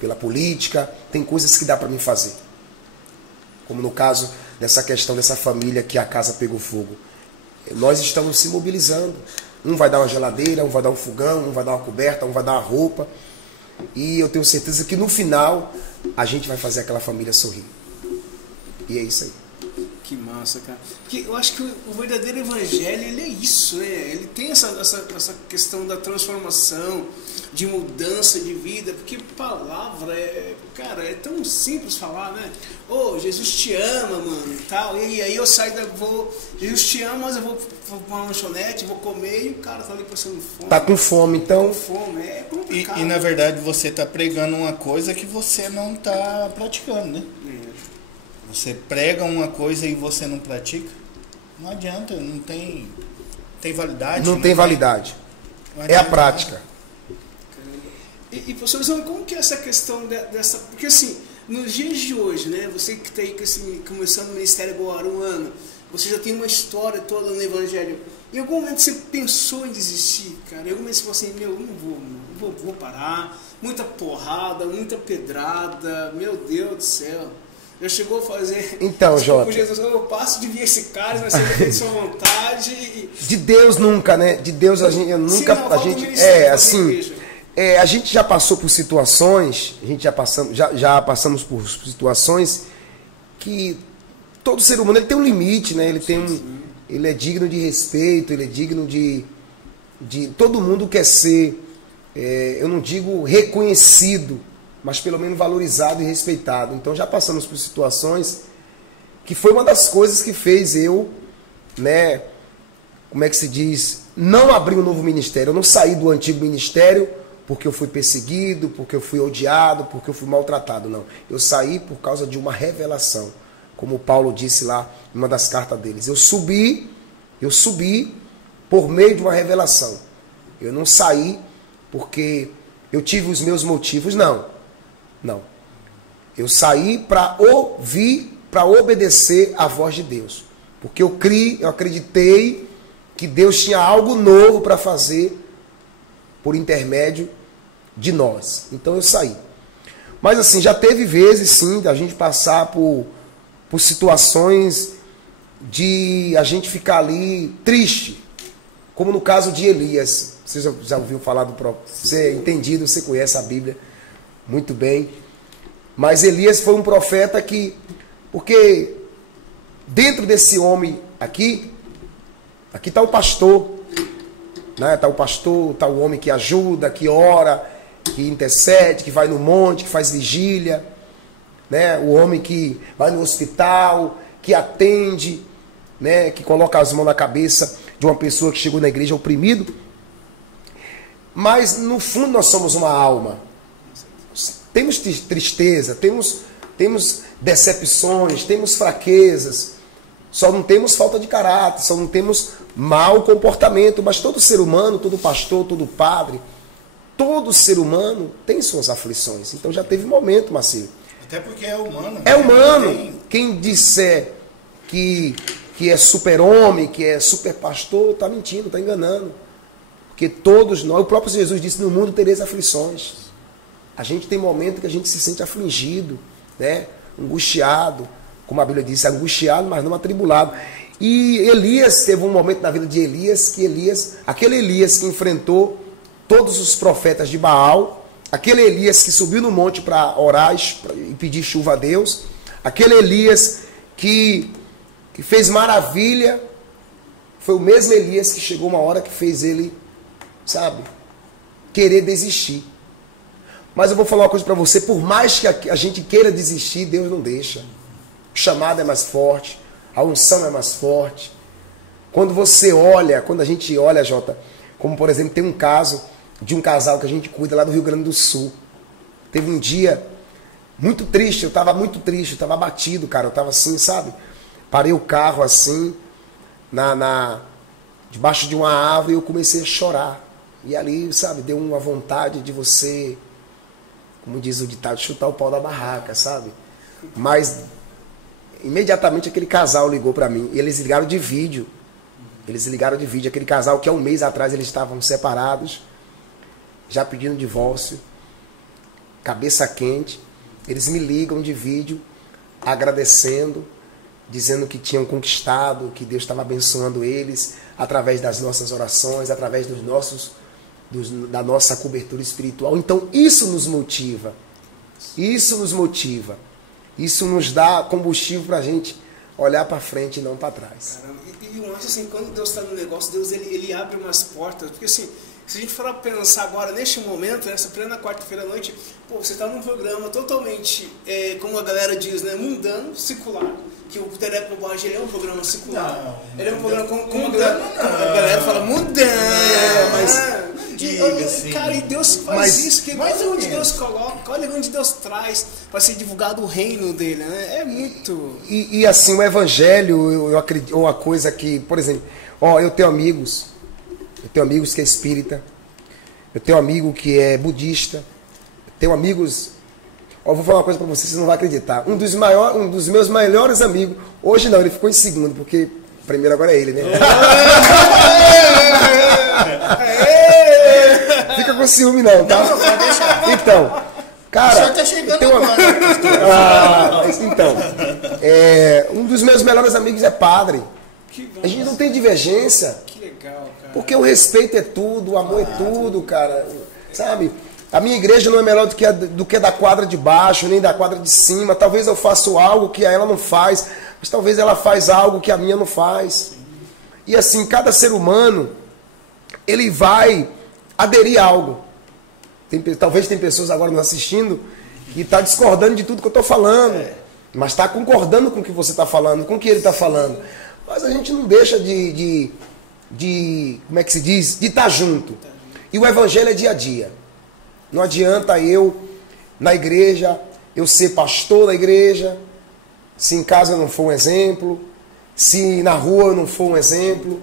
pela política. Tem coisas que dá para mim fazer, como no caso dessa questão dessa família que a casa pegou fogo. Nós estamos se mobilizando. Um vai dar uma geladeira, um vai dar um fogão, um vai dar uma coberta, um vai dar uma roupa. E eu tenho certeza que no final a gente vai fazer aquela família sorrir. E é isso aí. Que massa, cara. Porque eu acho que o verdadeiro evangelho, ele é isso, né? Ele tem essa questão da transformação, de mudança de vida, porque palavra cara, é tão simples falar, né? Jesus te ama, mano, e tal. E aí eu saio Jesus te ama, mas eu vou pra uma lanchonete, vou comer, e o cara tá ali passando fome. Tá com fome, então. Tá com fome, é complicado. E na verdade você tá pregando uma coisa que você não tá praticando, né? Você prega uma coisa e você não pratica, não adianta, não tem validade. Não tem validade. É a prática. E professor, como que é essa questão dessa... Porque assim, nos dias de hoje, né, você que está aí começando o ministério agora, um ano, você já tem uma história toda no Evangelho. Em algum momento você pensou em desistir, cara? Em algum momento você falou assim, não vou parar, muita porrada, muita pedrada, meu Deus do céu. Já chegou a fazer... Então, Jota, Jesus, eu passo de vir esse cara, mas você tem sua vontade. De Deus nunca, né? De Deus a gente nunca... A gente já passou por situações, já passamos por situações que todo ser humano ele tem um limite, né? Ele é digno de respeito, ele é digno de todo mundo quer ser, eu não digo reconhecido, mas pelo menos valorizado e respeitado. Então já passamos por situações que foi uma das coisas que fez eu, né, como é que se diz, não abrir um novo ministério. Eu não saí do antigo ministério porque eu fui perseguido, porque eu fui odiado, porque eu fui maltratado, não. Eu saí por causa de uma revelação, como Paulo disse lá em uma das cartas deles. Eu subi por meio de uma revelação. Eu não saí porque eu tive os meus motivos, não. Eu saí para ouvir, para obedecer à voz de Deus. Porque eu acreditei que Deus tinha algo novo para fazer por intermédio de nós. Então eu saí. Mas assim, já teve vezes sim da gente passar por situações de a gente ficar ali triste. Como no caso de Elias. Você já ouviu falar do próprio? Você é entendido, você conhece a Bíblia muito bem. Mas Elias foi um profeta que... Porque dentro desse homem aqui está o pastor. Né? Está o pastor, está o homem que ajuda, que ora, que intercede, que vai no monte, que faz vigília. Né? O homem que vai no hospital, que atende, né? Que coloca as mãos na cabeça. de uma pessoa que chegou na igreja oprimido. Mas, no fundo, nós somos uma alma. Temos tristeza, temos decepções, temos fraquezas. Só não temos falta de caráter, só não temos mau comportamento. Mas todo ser humano, todo pastor, todo padre, todo ser humano tem suas aflições. Então já teve momento, Marcelo. Até porque é humano. É humano. Quem disser que é super-homem, que é super-pastor, está mentindo, está enganando. Porque todos nós, o próprio Jesus disse, no mundo tereis aflições. A gente tem momento que a gente se sente afligido, né? Angustiado, como a Bíblia diz, angustiado, mas não atribulado. E Elias, teve um momento na vida de Elias, aquele Elias que enfrentou todos os profetas de Baal, aquele Elias que subiu no monte para orar e pedir chuva a Deus, aquele Elias que fez maravilha, foi o mesmo Elias que chegou uma hora que fez ele, sabe, querer desistir. Mas eu vou falar uma coisa para você, por mais que a gente queira desistir, Deus não deixa. O chamado é mais forte, a unção é mais forte. Quando a gente olha, Jota, como por exemplo, tem um caso de um casal que a gente cuida lá do Rio Grande do Sul. Teve um dia muito triste, eu estava muito triste, eu estava abatido, cara, eu estava assim, sabe? Parei o carro assim, debaixo de uma árvore, e eu comecei a chorar. E ali, sabe, deu uma vontade de você, como diz o ditado, chutar o pau da barraca, sabe? Mas imediatamente aquele casal ligou para mim, e eles ligaram de vídeo. Aquele casal que há um mês atrás eles estavam separados, já pedindo divórcio, cabeça quente. Eles me ligam de vídeo, agradecendo, dizendo que tinham conquistado, que Deus estava abençoando eles, através das nossas orações, através da nossa cobertura espiritual. Então isso nos motiva. Isso nos dá combustível para a gente olhar para frente e não para trás. Caramba, e eu acho assim, quando Deus está no negócio, Deus ele abre umas portas, porque assim, se a gente for pensar agora, neste momento, nessa plena quarta-feira à noite, pô, você está num programa totalmente, como a galera diz, né, mundano, secular, que o Tereco Bobagem é um programa secular. Não, ele é um programa como a galera fala mundano, mas... Assim, cara, e Deus faz isso, que olha onde Deus coloca, olha onde Deus traz para ser divulgado o reino dele, né? É muito... E assim, o evangelho, eu acredito, uma coisa que, por exemplo, eu tenho amigos que é espírita, eu tenho amigo que é budista, eu tenho amigos... vou falar uma coisa para vocês não vão acreditar. Um dos meus melhores amigos, hoje não, ele ficou em segundo, porque o primeiro agora é ele, né? Fica com ciúme não, tá? Não, pode deixar. Então, cara... tá chegando um dos meus melhores amigos é padre. A gente não tem divergência. Que legal, cara. Porque o respeito é tudo, o amor é tudo, cara. Sabe? A minha igreja não é melhor do que da quadra de baixo, nem da quadra de cima. Talvez eu faça algo que a ela não faz, mas talvez ela faz algo que a minha não faz. E assim, cada ser humano, ele vai aderir a algo. Talvez tem pessoas agora nos assistindo que está discordando de tudo que eu estou falando, mas está concordando com o que você está falando, com o que ele está falando. Mas a gente não deixa de como é que se diz? De estar junto. E o evangelho é dia a dia. Não adianta eu, na igreja, eu ser pastor da igreja, se em casa eu não for um exemplo, se na rua eu não for um exemplo.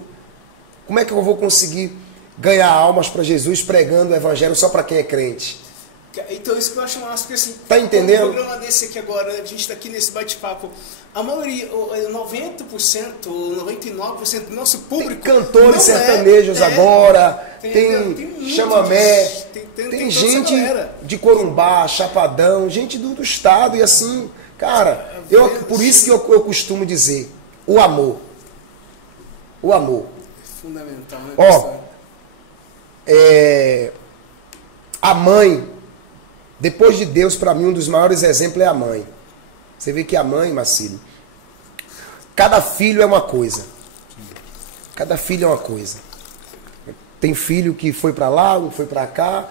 Como é que eu vou conseguir ganhar almas para Jesus pregando o evangelho só para quem é crente? Então isso que eu acho massa, porque assim, tá entendendo? Um programa desse aqui agora, a gente está aqui nesse bate-papo, a maioria, 90%, 99% do nosso público... Tem cantores sertanejos agora, tem chamamé, tem gente de Corumbá, Chapadão, gente do estado, e assim, cara, por isso que eu costumo dizer, o amor. O amor. É fundamental, né? A mãe, depois de Deus, para mim, um dos maiores exemplos é a mãe. Você vê que a mãe, Marcílio, cada filho é uma coisa. Cada filho é uma coisa. Tem filho que foi para lá, um foi para cá,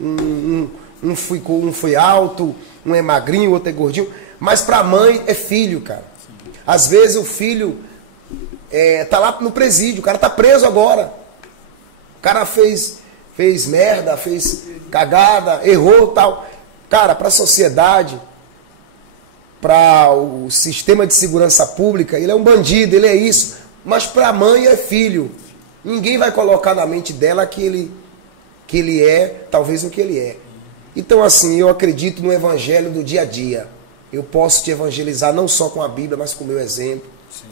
um foi alto, um é magrinho, o outro é gordinho. Mas para a mãe é filho, cara. Às vezes o filho tá lá no presídio, o cara tá preso agora. O cara fez merda, fez cagada, errou, tal. Cara, para a sociedade, para o sistema de segurança pública, ele é um bandido, ele é isso. Mas para a mãe é filho. Ninguém vai colocar na mente dela que ele é, talvez, o que ele é. Então, assim, eu acredito no evangelho do dia a dia. Eu posso te evangelizar não só com a Bíblia, mas com o meu exemplo, sim,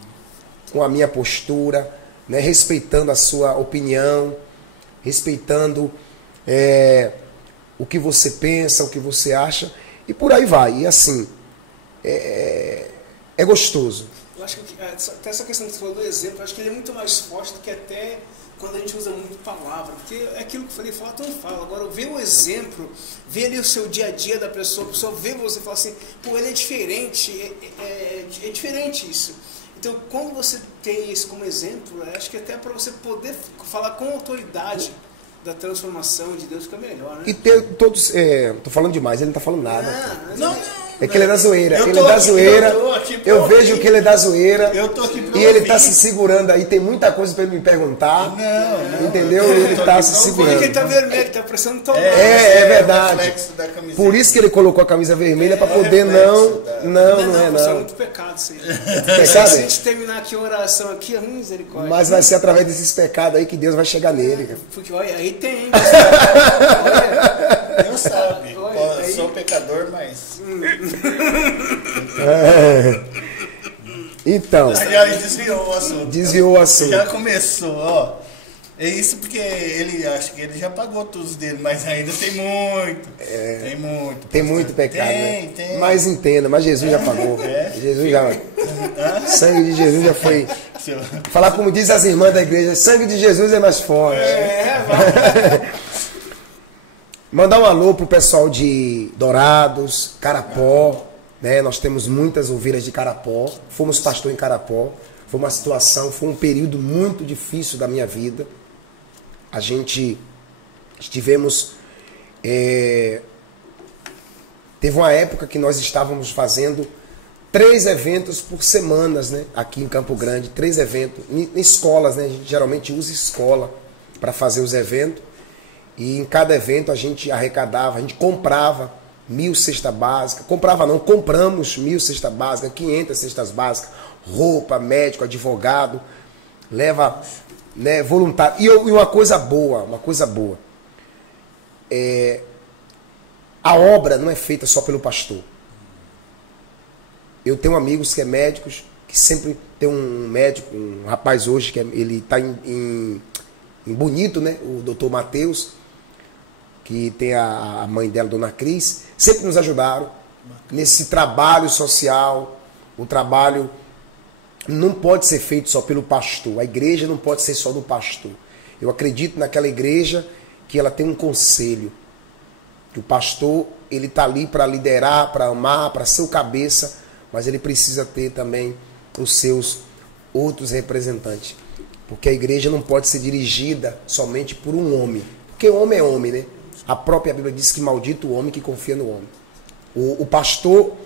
com a minha postura, né, respeitando a sua opinião, respeitando o que você pensa, o que você acha, e por aí vai. E assim, é gostoso. Eu acho que até essa questão que você falou do exemplo, eu acho que ele é muito mais forte do que até quando a gente usa muito palavra, porque é aquilo que eu falei, fala, então fala. Agora, ver o exemplo, ver ali o seu dia a dia da pessoa, a pessoa vê você e fala assim, pô, ele é diferente, é diferente isso. Então, quando você tem isso como exemplo, acho que até para você poder falar com autoridade da transformação de Deus fica melhor, né? E ter todos... tô falando demais, ele não tá falando nada. Não. É que ele é da zoeira. Ele é da zoeira. Eu vejo que ele é da zoeira. Eu tô aqui pra e ele tá se segurando aí. Tem muita coisa pra ele me perguntar. Não. Entendeu? Ele tá se segurando. Porque ele tá vermelho, tá pressando tão É verdade. Por isso que ele colocou a camisa vermelha, pra poder não. Não é muito pecado isso aí. Pecado? Se a gente terminar aqui a oração aqui, é misericórdia. Mas vai ser através desses pecados aí que Deus vai chegar nele, cara. Porque olha, aí tem. Deus sabe. Eu sou pecador, mas... Então... Já desviou o assunto. Desviou o assunto. Já começou, ó. É isso porque ele acha que ele já pagou todos dele, mas ainda tem muito. Tem muito. Tem muito pecado, tem. Mas entenda, mas Jesus já pagou. Jesus já... Sangue de Jesus já foi... Falar como diz as irmãs da igreja, sangue de Jesus é mais forte. Mandar um alô pro pessoal de Dourados, Carapó, né? Nós temos muitas ovelhas de Carapó. Fomos pastor em Carapó. Foi uma situação, foi um período muito difícil da minha vida. A gente tivemos... teve uma época que nós estávamos fazendo 3 eventos por semanas, né? Aqui em Campo Grande, 3 eventos. Em escolas, né? A gente geralmente usa escola para fazer os eventos. E em cada evento a gente arrecadava, a gente comprava 1000 cestas básicas. Comprava não, compramos 1000 cestas básicas, 500 cestas básicas, roupa, médico, advogado, leva, né, voluntário. E uma coisa boa, a obra não é feita só pelo pastor. Eu tenho amigos que é médicos, que sempre tem um médico, um rapaz hoje, que ele está em Bonito, né, o doutor Matheus, que tem a mãe dela, Dona Cris, sempre nos ajudaram nesse trabalho social. O trabalho não pode ser feito só pelo pastor. A igreja não pode ser só do pastor. Eu acredito naquela igreja que ela tem um conselho. Que o pastor, ele está ali para liderar, para amar, para ser o cabeça, mas ele precisa ter também os seus outros representantes. Porque a igreja não pode ser dirigida somente por um homem. Porque homem é homem, né? A própria Bíblia diz que maldito o homem que confia no homem. O pastor,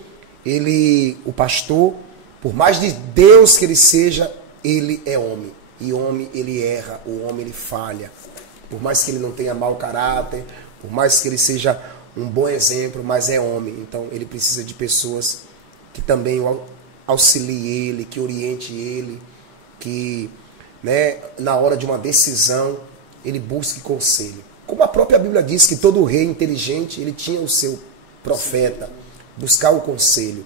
por mais de Deus que ele seja, ele é homem. E homem, ele erra, o homem, ele falha. Por mais que ele não tenha mau caráter, por mais que ele seja um bom exemplo, mas é homem. Então, ele precisa de pessoas que também auxiliem ele, que oriente ele, que, né, na hora de uma decisão, ele busque conselho. Como a própria Bíblia diz que todo rei inteligente, ele tinha o seu profeta, buscar o conselho.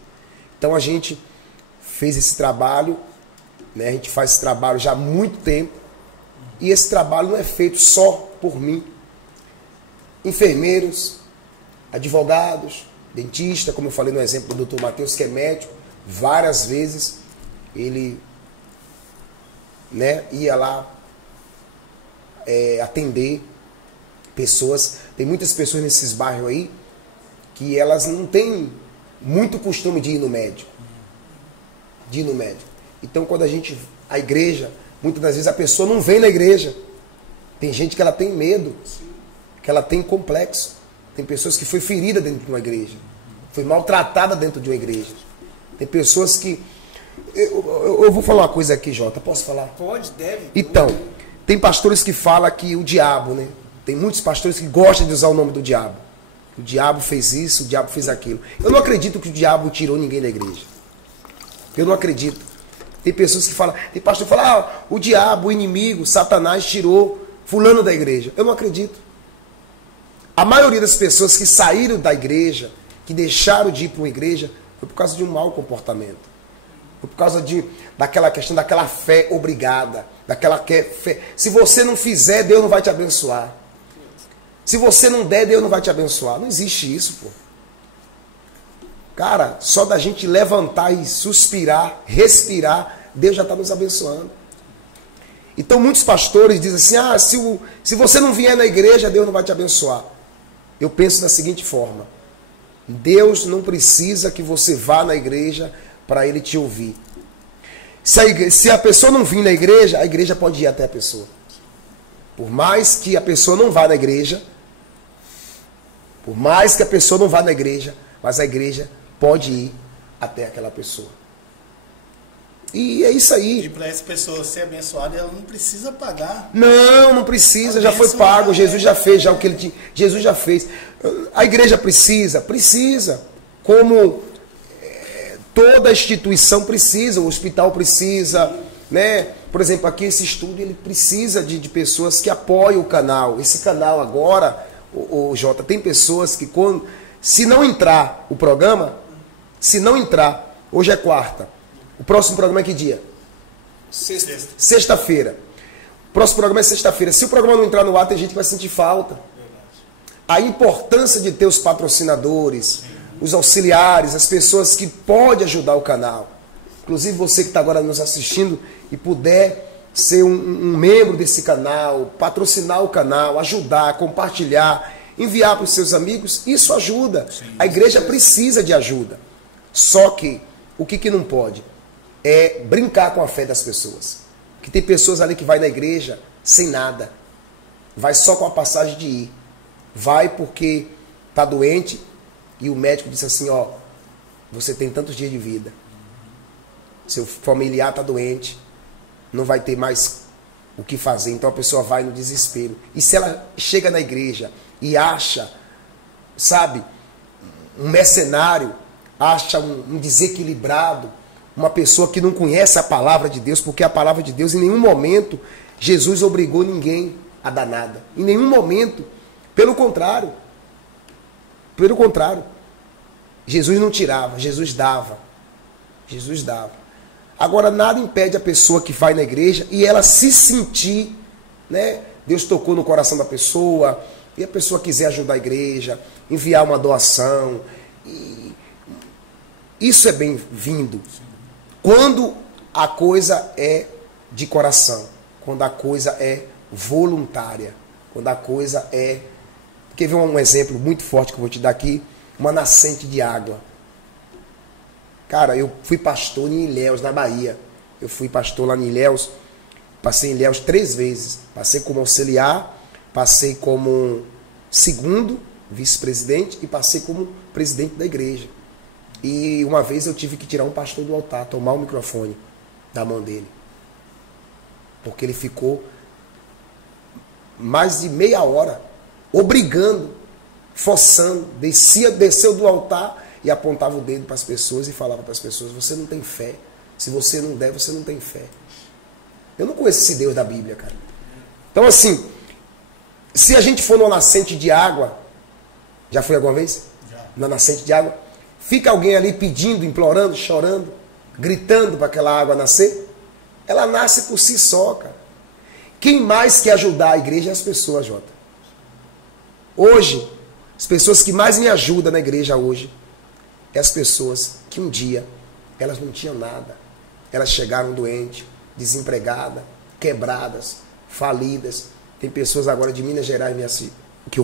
Então a gente fez esse trabalho, né? A gente faz esse trabalho já há muito tempo, e esse trabalho não é feito só por mim. Enfermeiros, advogados, dentista, como eu falei no exemplo do Dr. Matheus, que é médico, várias vezes ele, né, ia lá atender pessoas. Tem muitas pessoas nesses bairros aí que elas não têm muito costume de ir no médico. Então, quando a igreja, muitas das vezes a pessoa não vem na igreja. Tem gente que ela tem medo, que ela tem complexo. Tem pessoas que foi ferida dentro de uma igreja, foi maltratada dentro de uma igreja. Tem pessoas que Eu vou falar uma coisa aqui, Jota. Posso falar? Pode, deve. Então, tem pastores que falam que o diabo, né? Tem muitos pastores que gostam de usar o nome do diabo. O diabo fez isso, o diabo fez aquilo. Eu não acredito que o diabo tirou ninguém da igreja. Eu não acredito. Tem pessoas que falam, tem pastor que fala, o diabo, o inimigo, Satanás tirou fulano da igreja. Eu não acredito. A maioria das pessoas que saíram da igreja, que deixaram de ir para uma igreja, foi por causa de um mau comportamento. Foi por causa daquela questão, daquela fé obrigada, daquela fé. Se você não fizer, Deus não vai te abençoar. Se você não der, Deus não vai te abençoar. Não existe isso, pô. Cara, só da gente levantar e suspirar, respirar, Deus já está nos abençoando. Então muitos pastores dizem assim, se você não vier na igreja, Deus não vai te abençoar. Eu penso da seguinte forma, Deus não precisa que você vá na igreja para Ele te ouvir. Se a pessoa não vir na igreja, a igreja pode ir até a pessoa. Por mais que a pessoa não vá na igreja, mas a igreja pode ir até aquela pessoa. E é isso aí. E para essa pessoa ser abençoada, ela não precisa pagar. Não precisa, já foi pago. Jesus já fez, já o que ele tinha. Jesus já fez. A igreja precisa. Como toda instituição precisa, o hospital precisa, né? Por exemplo, aqui esse estúdio, ele precisa de pessoas que apoiem o canal. Esse canal agora, o Jota, tem pessoas que se não entrar o programa, hoje é quarta. O próximo programa é que dia? Sexta-feira. O próximo programa é sexta-feira. Se o programa não entrar no ar, tem gente que vai sentir falta. A importância de ter os patrocinadores, os auxiliares, as pessoas que podem ajudar o canal. Inclusive você que está agora nos assistindo e puder ser um membro desse canal, patrocinar o canal, ajudar, compartilhar, enviar para os seus amigos, isso ajuda. A igreja precisa de ajuda. Só que, o que não pode? É brincar com a fé das pessoas. Porque tem pessoas ali que vai na igreja sem nada. Vai só com a passagem de ir. Vai porque está doente e o médico disse assim, você tem tantos dias de vida. Seu familiar está doente, não vai ter mais o que fazer. Então a pessoa vai no desespero. E se ela chega na igreja e acha, sabe, um mercenário, acha um desequilibrado, uma pessoa que não conhece a palavra de Deus, porque a palavra de Deus, em nenhum momento, Jesus obrigou ninguém a dar nada. Em nenhum momento. Pelo contrário. Jesus não tirava, Jesus dava. Agora, nada impede a pessoa que vai na igreja e ela se sentir, né? Deus tocou no coração da pessoa, e a pessoa quiser ajudar a igreja, enviar uma doação. Isso é bem-vindo. Quando a coisa é de coração, quando a coisa é voluntária, quando a coisa é... Quer ver um exemplo muito forte que eu vou te dar aqui? Uma nascente de água. Cara, eu fui pastor em Ilhéus, na Bahia. Eu fui pastor lá em Ilhéus, passei em Ilhéus 3 vezes. Passei como auxiliar, passei como segundo vice-presidente e passei como presidente da igreja. E uma vez eu tive que tirar um pastor do altar, tomar o microfone da mão dele. Porque ele ficou mais de meia hora obrigando, forçando, desceu do altar e apontava o dedo para as pessoas e falava para as pessoas, você não tem fé. Se você não der, você não tem fé. Eu não conheço esse Deus da Bíblia, cara. Então assim, se a gente for numa nascente de água, já foi alguma vez? Já. Na nascente de água, fica alguém ali pedindo, implorando, chorando, gritando para aquela água nascer? Ela nasce por si só, cara. Quem mais quer ajudar a igreja é as pessoas, Jota. Hoje, as pessoas que mais me ajudam na igreja hoje, é as pessoas que um dia, elas não tinham nada. Elas chegaram doentes, desempregadas, quebradas, falidas. Tem pessoas agora de Minas Gerais me assistem, que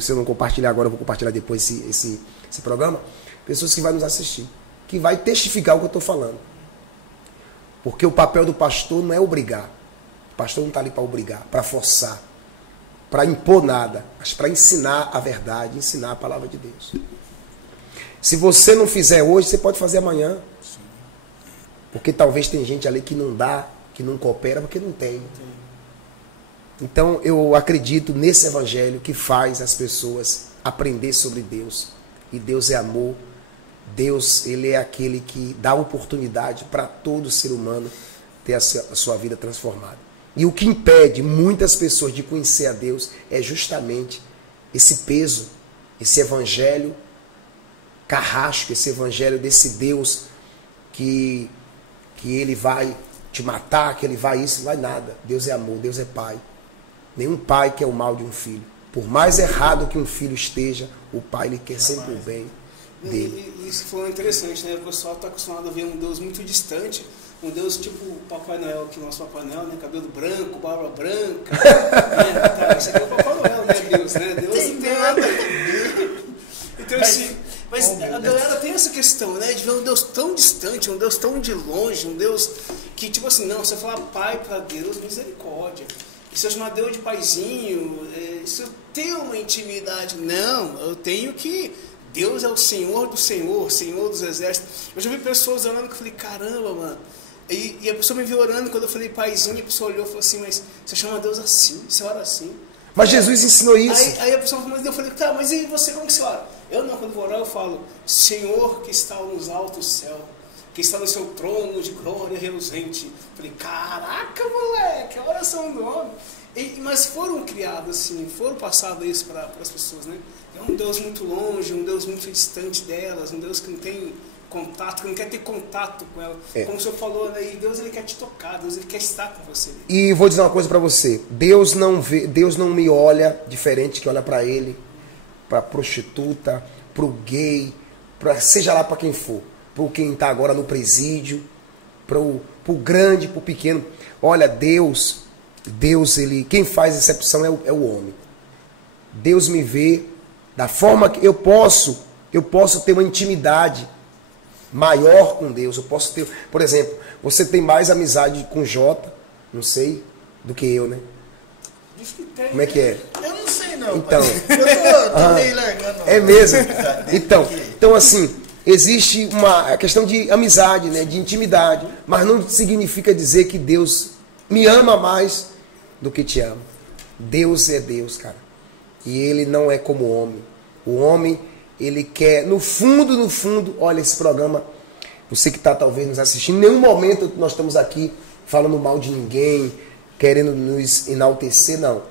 se eu não compartilhar agora, eu vou compartilhar depois esse programa. Pessoas que vão nos assistir, que vai testificar o que eu estou falando. Porque o papel do pastor não é obrigar. O pastor não está ali para obrigar, para forçar, para impor nada, mas para ensinar a verdade, ensinar a palavra de Deus. Se você não fizer hoje, você pode fazer amanhã. Porque talvez tem gente ali que não dá, que não coopera, porque não tem. Então eu acredito nesse evangelho que faz as pessoas aprender sobre Deus. E Deus é amor. Deus, ele é aquele que dá oportunidade para todo ser humano ter a sua vida transformada. E o que impede muitas pessoas de conhecer a Deus é justamente esse peso, esse evangelho carrasco, esse evangelho desse Deus que ele vai te matar, que ele vai isso, não vai nada. Deus é amor, Deus é pai. Nenhum pai quer o mal de um filho. Por mais errado que um filho esteja, o pai ele quer sempre o bem dele. E isso foi interessante, né? O pessoal está acostumado a ver um Deus muito distante, um Deus tipo o Papai Noel, que nosso Papai Noel, né? Cabelo branco, barba branca, né? Tá, isso aqui é o Papai Noel, né? Deus, né? Deus não tem nada. Então, assim, mas a galera tem essa questão, né? De ver um Deus tão distante, um Deus tão de longe, um Deus que, tipo assim, não, você fala pai para Deus, misericórdia. Se eu chamar Deus de paizinho, se eu tenho uma intimidade, não, eu tenho que... Deus é o Senhor do Senhor, Senhor dos exércitos. Eu já vi pessoas orando que eu falei, caramba, mano. E a pessoa me viu orando, quando eu falei paizinho, a pessoa olhou e falou assim, mas você chama Deus assim, você ora assim. Mas Jesus ensinou isso. Aí a pessoa falou, mas eu falei, tá, mas e você, como que você ora? Eu não, quando vou orar eu falo, Senhor que está nos altos céus, que está no seu trono de glória reluzente. Falei, caraca, moleque, a oração do homem. Mas foram criados assim, foram passados isso para as pessoas, né? É um Deus muito longe, um Deus muito distante delas, um Deus que não tem contato, que não quer ter contato com ela. Como o senhor falou, né? E Deus ele quer te tocar, Deus ele quer estar com você. E vou dizer uma coisa para você, Deus não me olha diferente que olha para ele, para prostituta, para o gay, seja lá para quem for, para quem está agora no presídio, para o grande, para o pequeno. Olha, Deus, ele, quem faz exceção é o homem. Deus me vê da forma que eu posso ter uma intimidade maior com Deus. Eu posso ter, por exemplo, você tem mais amizade com Jota, não sei, do que eu, né? Diz que tem. Como é que é? Eu não sei não. Então, eu tô meio largando. É mesmo. Então assim, existe a questão de amizade, né, de intimidade, mas não significa dizer que Deus me ama mais do que te ama. Deus é Deus, cara. E ele não é como o homem. O homem, ele quer, no fundo, olha esse programa, você que está talvez nos assistindo, em nenhum momento nós estamos aqui falando mal de ninguém, querendo nos enaltecer, não.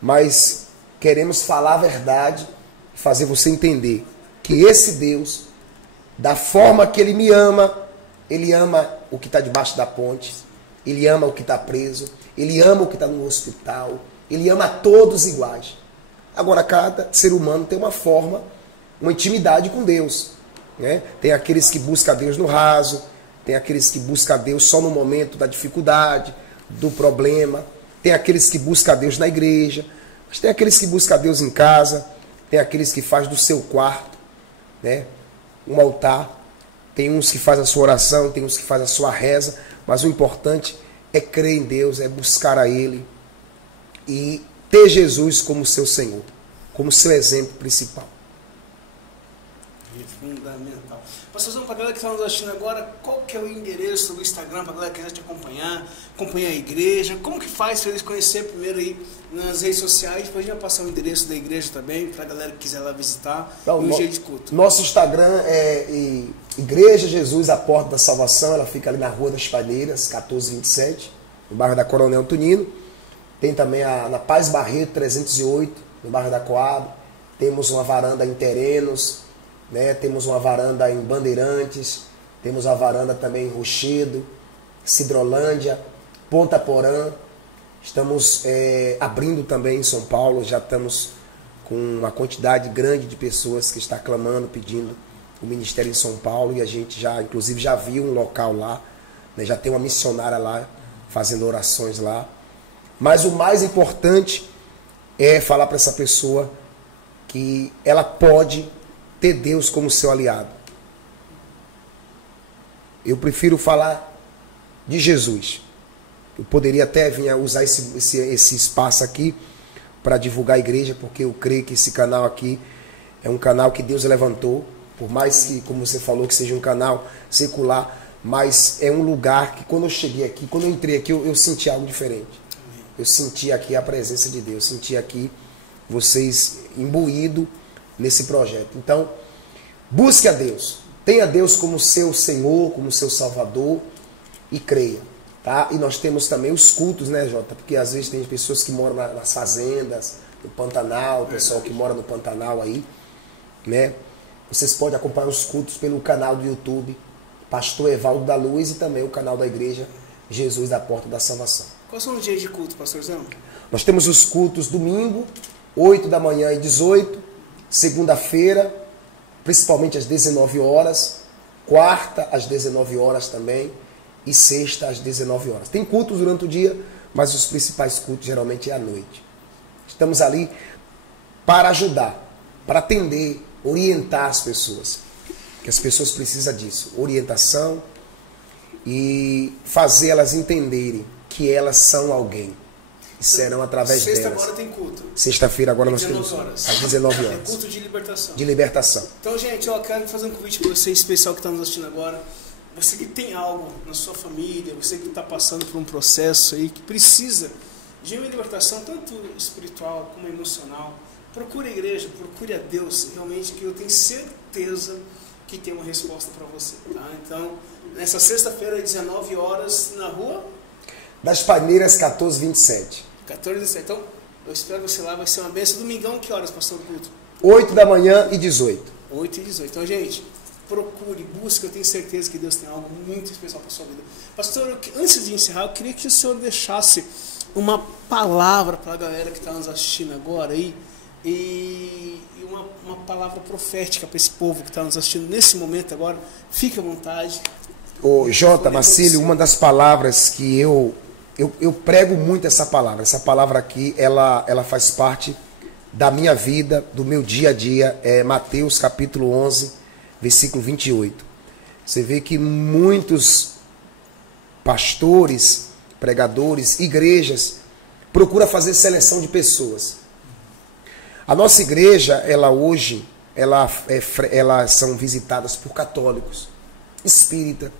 Mas queremos falar a verdade, fazer você entender que esse Deus, da forma que ele me ama, ele ama o que está debaixo da ponte, ele ama o que está preso, ele ama o que está no hospital, ele ama a todos iguais. Agora, cada ser humano tem uma forma, uma intimidade com Deus, né? Tem aqueles que buscam a Deus no raso, tem aqueles que buscam a Deus só no momento da dificuldade, do problema, tem aqueles que buscam a Deus na igreja, mas tem aqueles que buscam a Deus em casa, tem aqueles que fazem do seu quarto, né, um altar, tem uns que fazem a sua oração, tem uns que fazem a sua reza, mas o importante é crer em Deus, é buscar a Ele e ter Jesus como seu Senhor, como seu exemplo principal. Fundamental. Pastorzão, para a galera que está nos assistindo agora, qual que é o endereço do Instagram, para a galera que quiser te acompanhar a igreja, como que faz para eles conhecer primeiro aí nas redes sociais, depois a gente vai passar o endereço da igreja também, para a galera que quiser lá visitar, no jeito de culto. Nosso Instagram é Igreja Jesus, a Porta da Salvação, ela fica ali na Rua das Palheiras, 1427, no bairro da Coronel Tunino. Tem também na Paz Barreto 308, no bairro da Coab. Temos uma varanda em Terenos, né? Temos uma varanda em Bandeirantes, temos uma varanda também em Rochedo, Cidrolândia, Ponta Porã. Estamos abrindo também em São Paulo, já estamos com uma quantidade grande de pessoas que está clamando, pedindo o ministério em São Paulo, e a gente já, inclusive, já viu um local lá, né? Já tem uma missionária lá, fazendo orações lá. Mas o mais importante é falar para essa pessoa que ela pode ter Deus como seu aliado. Eu prefiro falar de Jesus. Eu poderia até vir a usar esse espaço aqui para divulgar a igreja, porque eu creio que esse canal aqui é um canal que Deus levantou, por mais que, como você falou, que seja um canal secular, mas é um lugar que quando eu cheguei aqui, quando eu entrei aqui, eu senti algo diferente. Eu senti aqui a presença de Deus, senti aqui vocês imbuídos nesse projeto. Então, busque a Deus, tenha Deus como seu Senhor, como seu Salvador e creia, tá? E nós temos também os cultos, né, Jota? Porque às vezes tem pessoas que moram nas fazendas, no Pantanal, o pessoal que mora no Pantanal aí, né? Vocês podem acompanhar os cultos pelo canal do YouTube, Pastor Evaldo da Luz, e também o canal da Igreja Jesus da Porta da Salvação. Quais são os dias de culto, pastorzão? Nós temos os cultos domingo, 8 da manhã e 18, segunda-feira, principalmente às 19 horas, quarta às 19 horas também, e sexta às 19 horas. Tem cultos durante o dia, mas os principais cultos geralmente é à noite. Estamos ali para ajudar, para atender, orientar as pessoas. Que as pessoas precisam disso, orientação e fazer elas entenderem que elas são alguém. E serão através delas. Sexta agora tem culto. Sexta-feira agora nós temos às 19 horas. É culto de libertação. De libertação. Então, gente, eu quero fazer um convite para você especial que está nos assistindo agora. Você que tem algo na sua família, você que está passando por um processo aí que precisa de uma libertação, tanto espiritual como emocional, procure a igreja, procure a Deus, realmente, que eu tenho certeza que tem uma resposta para você, tá? Então, nessa sexta-feira, às 19 horas, na rua das Palmeiras, 1427. 1427. Então, eu espero você lá, vai ser uma bênção. Domingão, que horas, pastor culto? 8 da manhã e 18. 8 e 18. Então, gente, procure, busque, eu tenho certeza que Deus tem algo muito especial para a sua vida. Pastor, antes de encerrar, eu queria que o senhor deixasse uma palavra para a galera que está nos assistindo agora aí, e uma palavra profética para esse povo que está nos assistindo nesse momento agora. Fique à vontade. Ô, Jota, Marcílio, uma das palavras que eu prego muito essa palavra aqui, ela faz parte da minha vida, do meu dia a dia, é Mateus capítulo 11, versículo 28. Você vê que muitos pastores, pregadores, igrejas, procuram fazer seleção de pessoas. A nossa igreja, ela hoje, elas são visitadas por católicos, espíritas,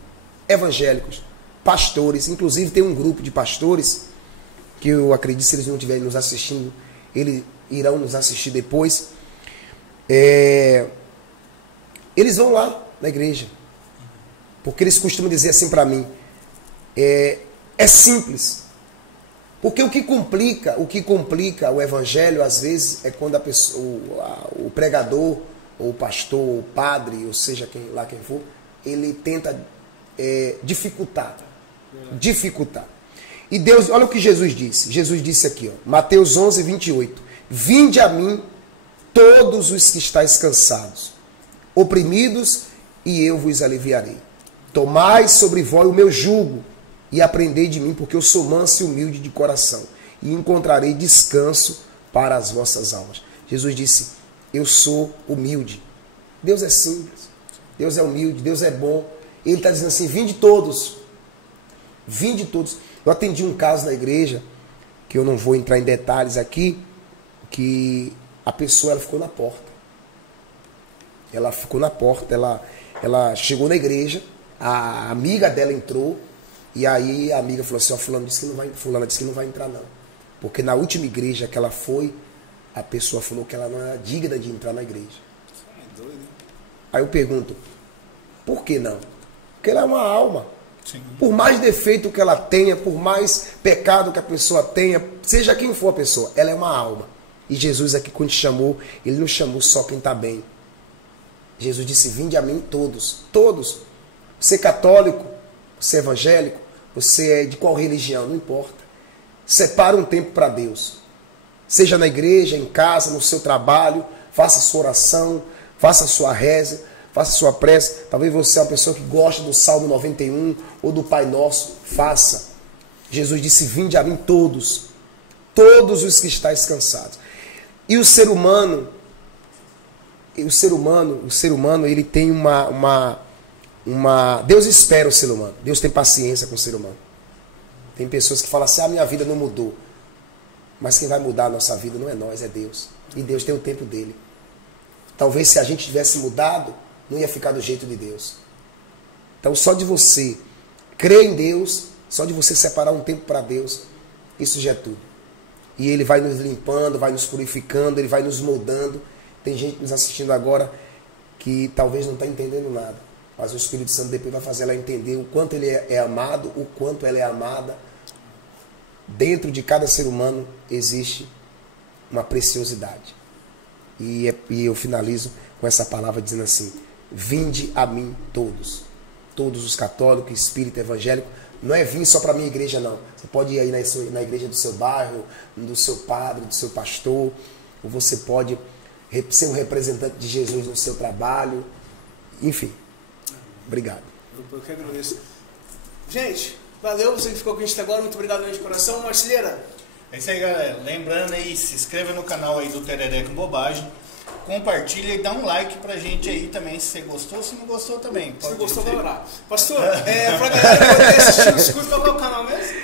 evangélicos, pastores. Inclusive tem um grupo de pastores, que eu acredito, se eles não estiverem nos assistindo, eles irão nos assistir depois. Eles vão lá na igreja, porque eles costumam dizer assim para mim, é simples. Porque o que complica o evangelho, às vezes, é quando a pessoa, o pregador, ou o pastor, ou o padre, ou seja, quem for, ele tenta dificultar. E Deus, olha o que Jesus disse. Jesus disse aqui, ó, Mateus 11, 28. Vinde a mim todos os que estáis cansados, oprimidos, e eu vos aliviarei. Tomai sobre vós o meu jugo, e aprendei de mim, porque eu sou manso e humilde de coração, e encontrarei descanso para as vossas almas. Jesus disse, eu sou humilde. Deus é simples, Deus é humilde, Deus é bom. Ele está dizendo assim, vinde todos. Vinde todos. Eu atendi um caso na igreja, que eu não vou entrar em detalhes aqui, que a pessoa ela ficou na porta. Ela ficou na porta, ela chegou na igreja, a amiga dela entrou, e aí a amiga falou assim, ó, fulana disse que não vai entrar não. Porque na última igreja que ela foi, a pessoa falou que ela não era digna de entrar na igreja. É doido, hein? Aí eu pergunto, por que não? Porque ela é uma alma. Sim. Por mais defeito que ela tenha, por mais pecado que a pessoa tenha, seja quem for a pessoa, ela é uma alma. E Jesus aqui quando chamou, ele não chamou só quem está bem. Jesus disse, vinde a mim todos. Todos. Você é católico, você é evangélico, você é de qual religião, não importa. Separa um tempo para Deus. Seja na igreja, em casa, no seu trabalho, faça sua oração, faça sua reza, faça sua prece. Talvez você é uma pessoa que gosta do Salmo 91 ou do Pai Nosso, faça. Jesus disse, vinde a mim todos, todos os que estáis cansados. E o ser humano, ele tem Deus espera o ser humano. Deus tem paciência com o ser humano. Tem pessoas que falam assim, minha vida não mudou. Mas quem vai mudar a nossa vida não é nós, é Deus. E Deus tem o tempo dele. Talvez se a gente tivesse mudado, não ia ficar do jeito de Deus. Então só de você crer em Deus, só de você separar um tempo para Deus, isso já é tudo. E Ele vai nos limpando, vai nos purificando, Ele vai nos moldando. Tem gente nos assistindo agora que talvez não está entendendo nada. Mas o Espírito Santo depois vai fazer ela entender o quanto ele é amado, o quanto ela é amada. Dentro de cada ser humano existe uma preciosidade. E eu finalizo com essa palavra dizendo assim: vinde a mim todos. Todos os católicos, espírita, evangélico. Não é vir só para a minha igreja, não. Você pode ir aí na igreja do seu bairro, do seu padre, do seu pastor. Ou você pode ser um representante de Jesus no seu trabalho. Enfim. Obrigado. Eu que agradeço. Gente, valeu. Você que ficou com a gente até agora. Muito obrigado de coração. Marcilheira. É isso aí, galera. Lembrando aí, se inscreva no canal aí do Tereré com Bobagem. Compartilha e dá um like pra gente aí também, se você gostou, se não gostou também. Se gostou, vai orar. Pastor, pra galera poder assistir os cultos, qual é o canal mesmo?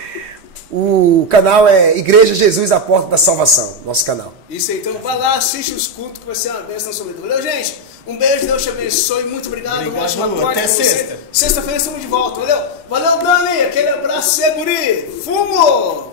O canal é Igreja Jesus, a Porta da Salvação. Nosso canal. Isso aí, então vai lá, assiste os cultos que vai ser uma bênção na sua vida. Valeu, gente? Um beijo, Deus te abençoe. Muito obrigado. Uma ótima quarta. Até sexta. Sexta-feira estamos de volta. Valeu? Valeu, Dani. Aquele abraço, guri. Fumo!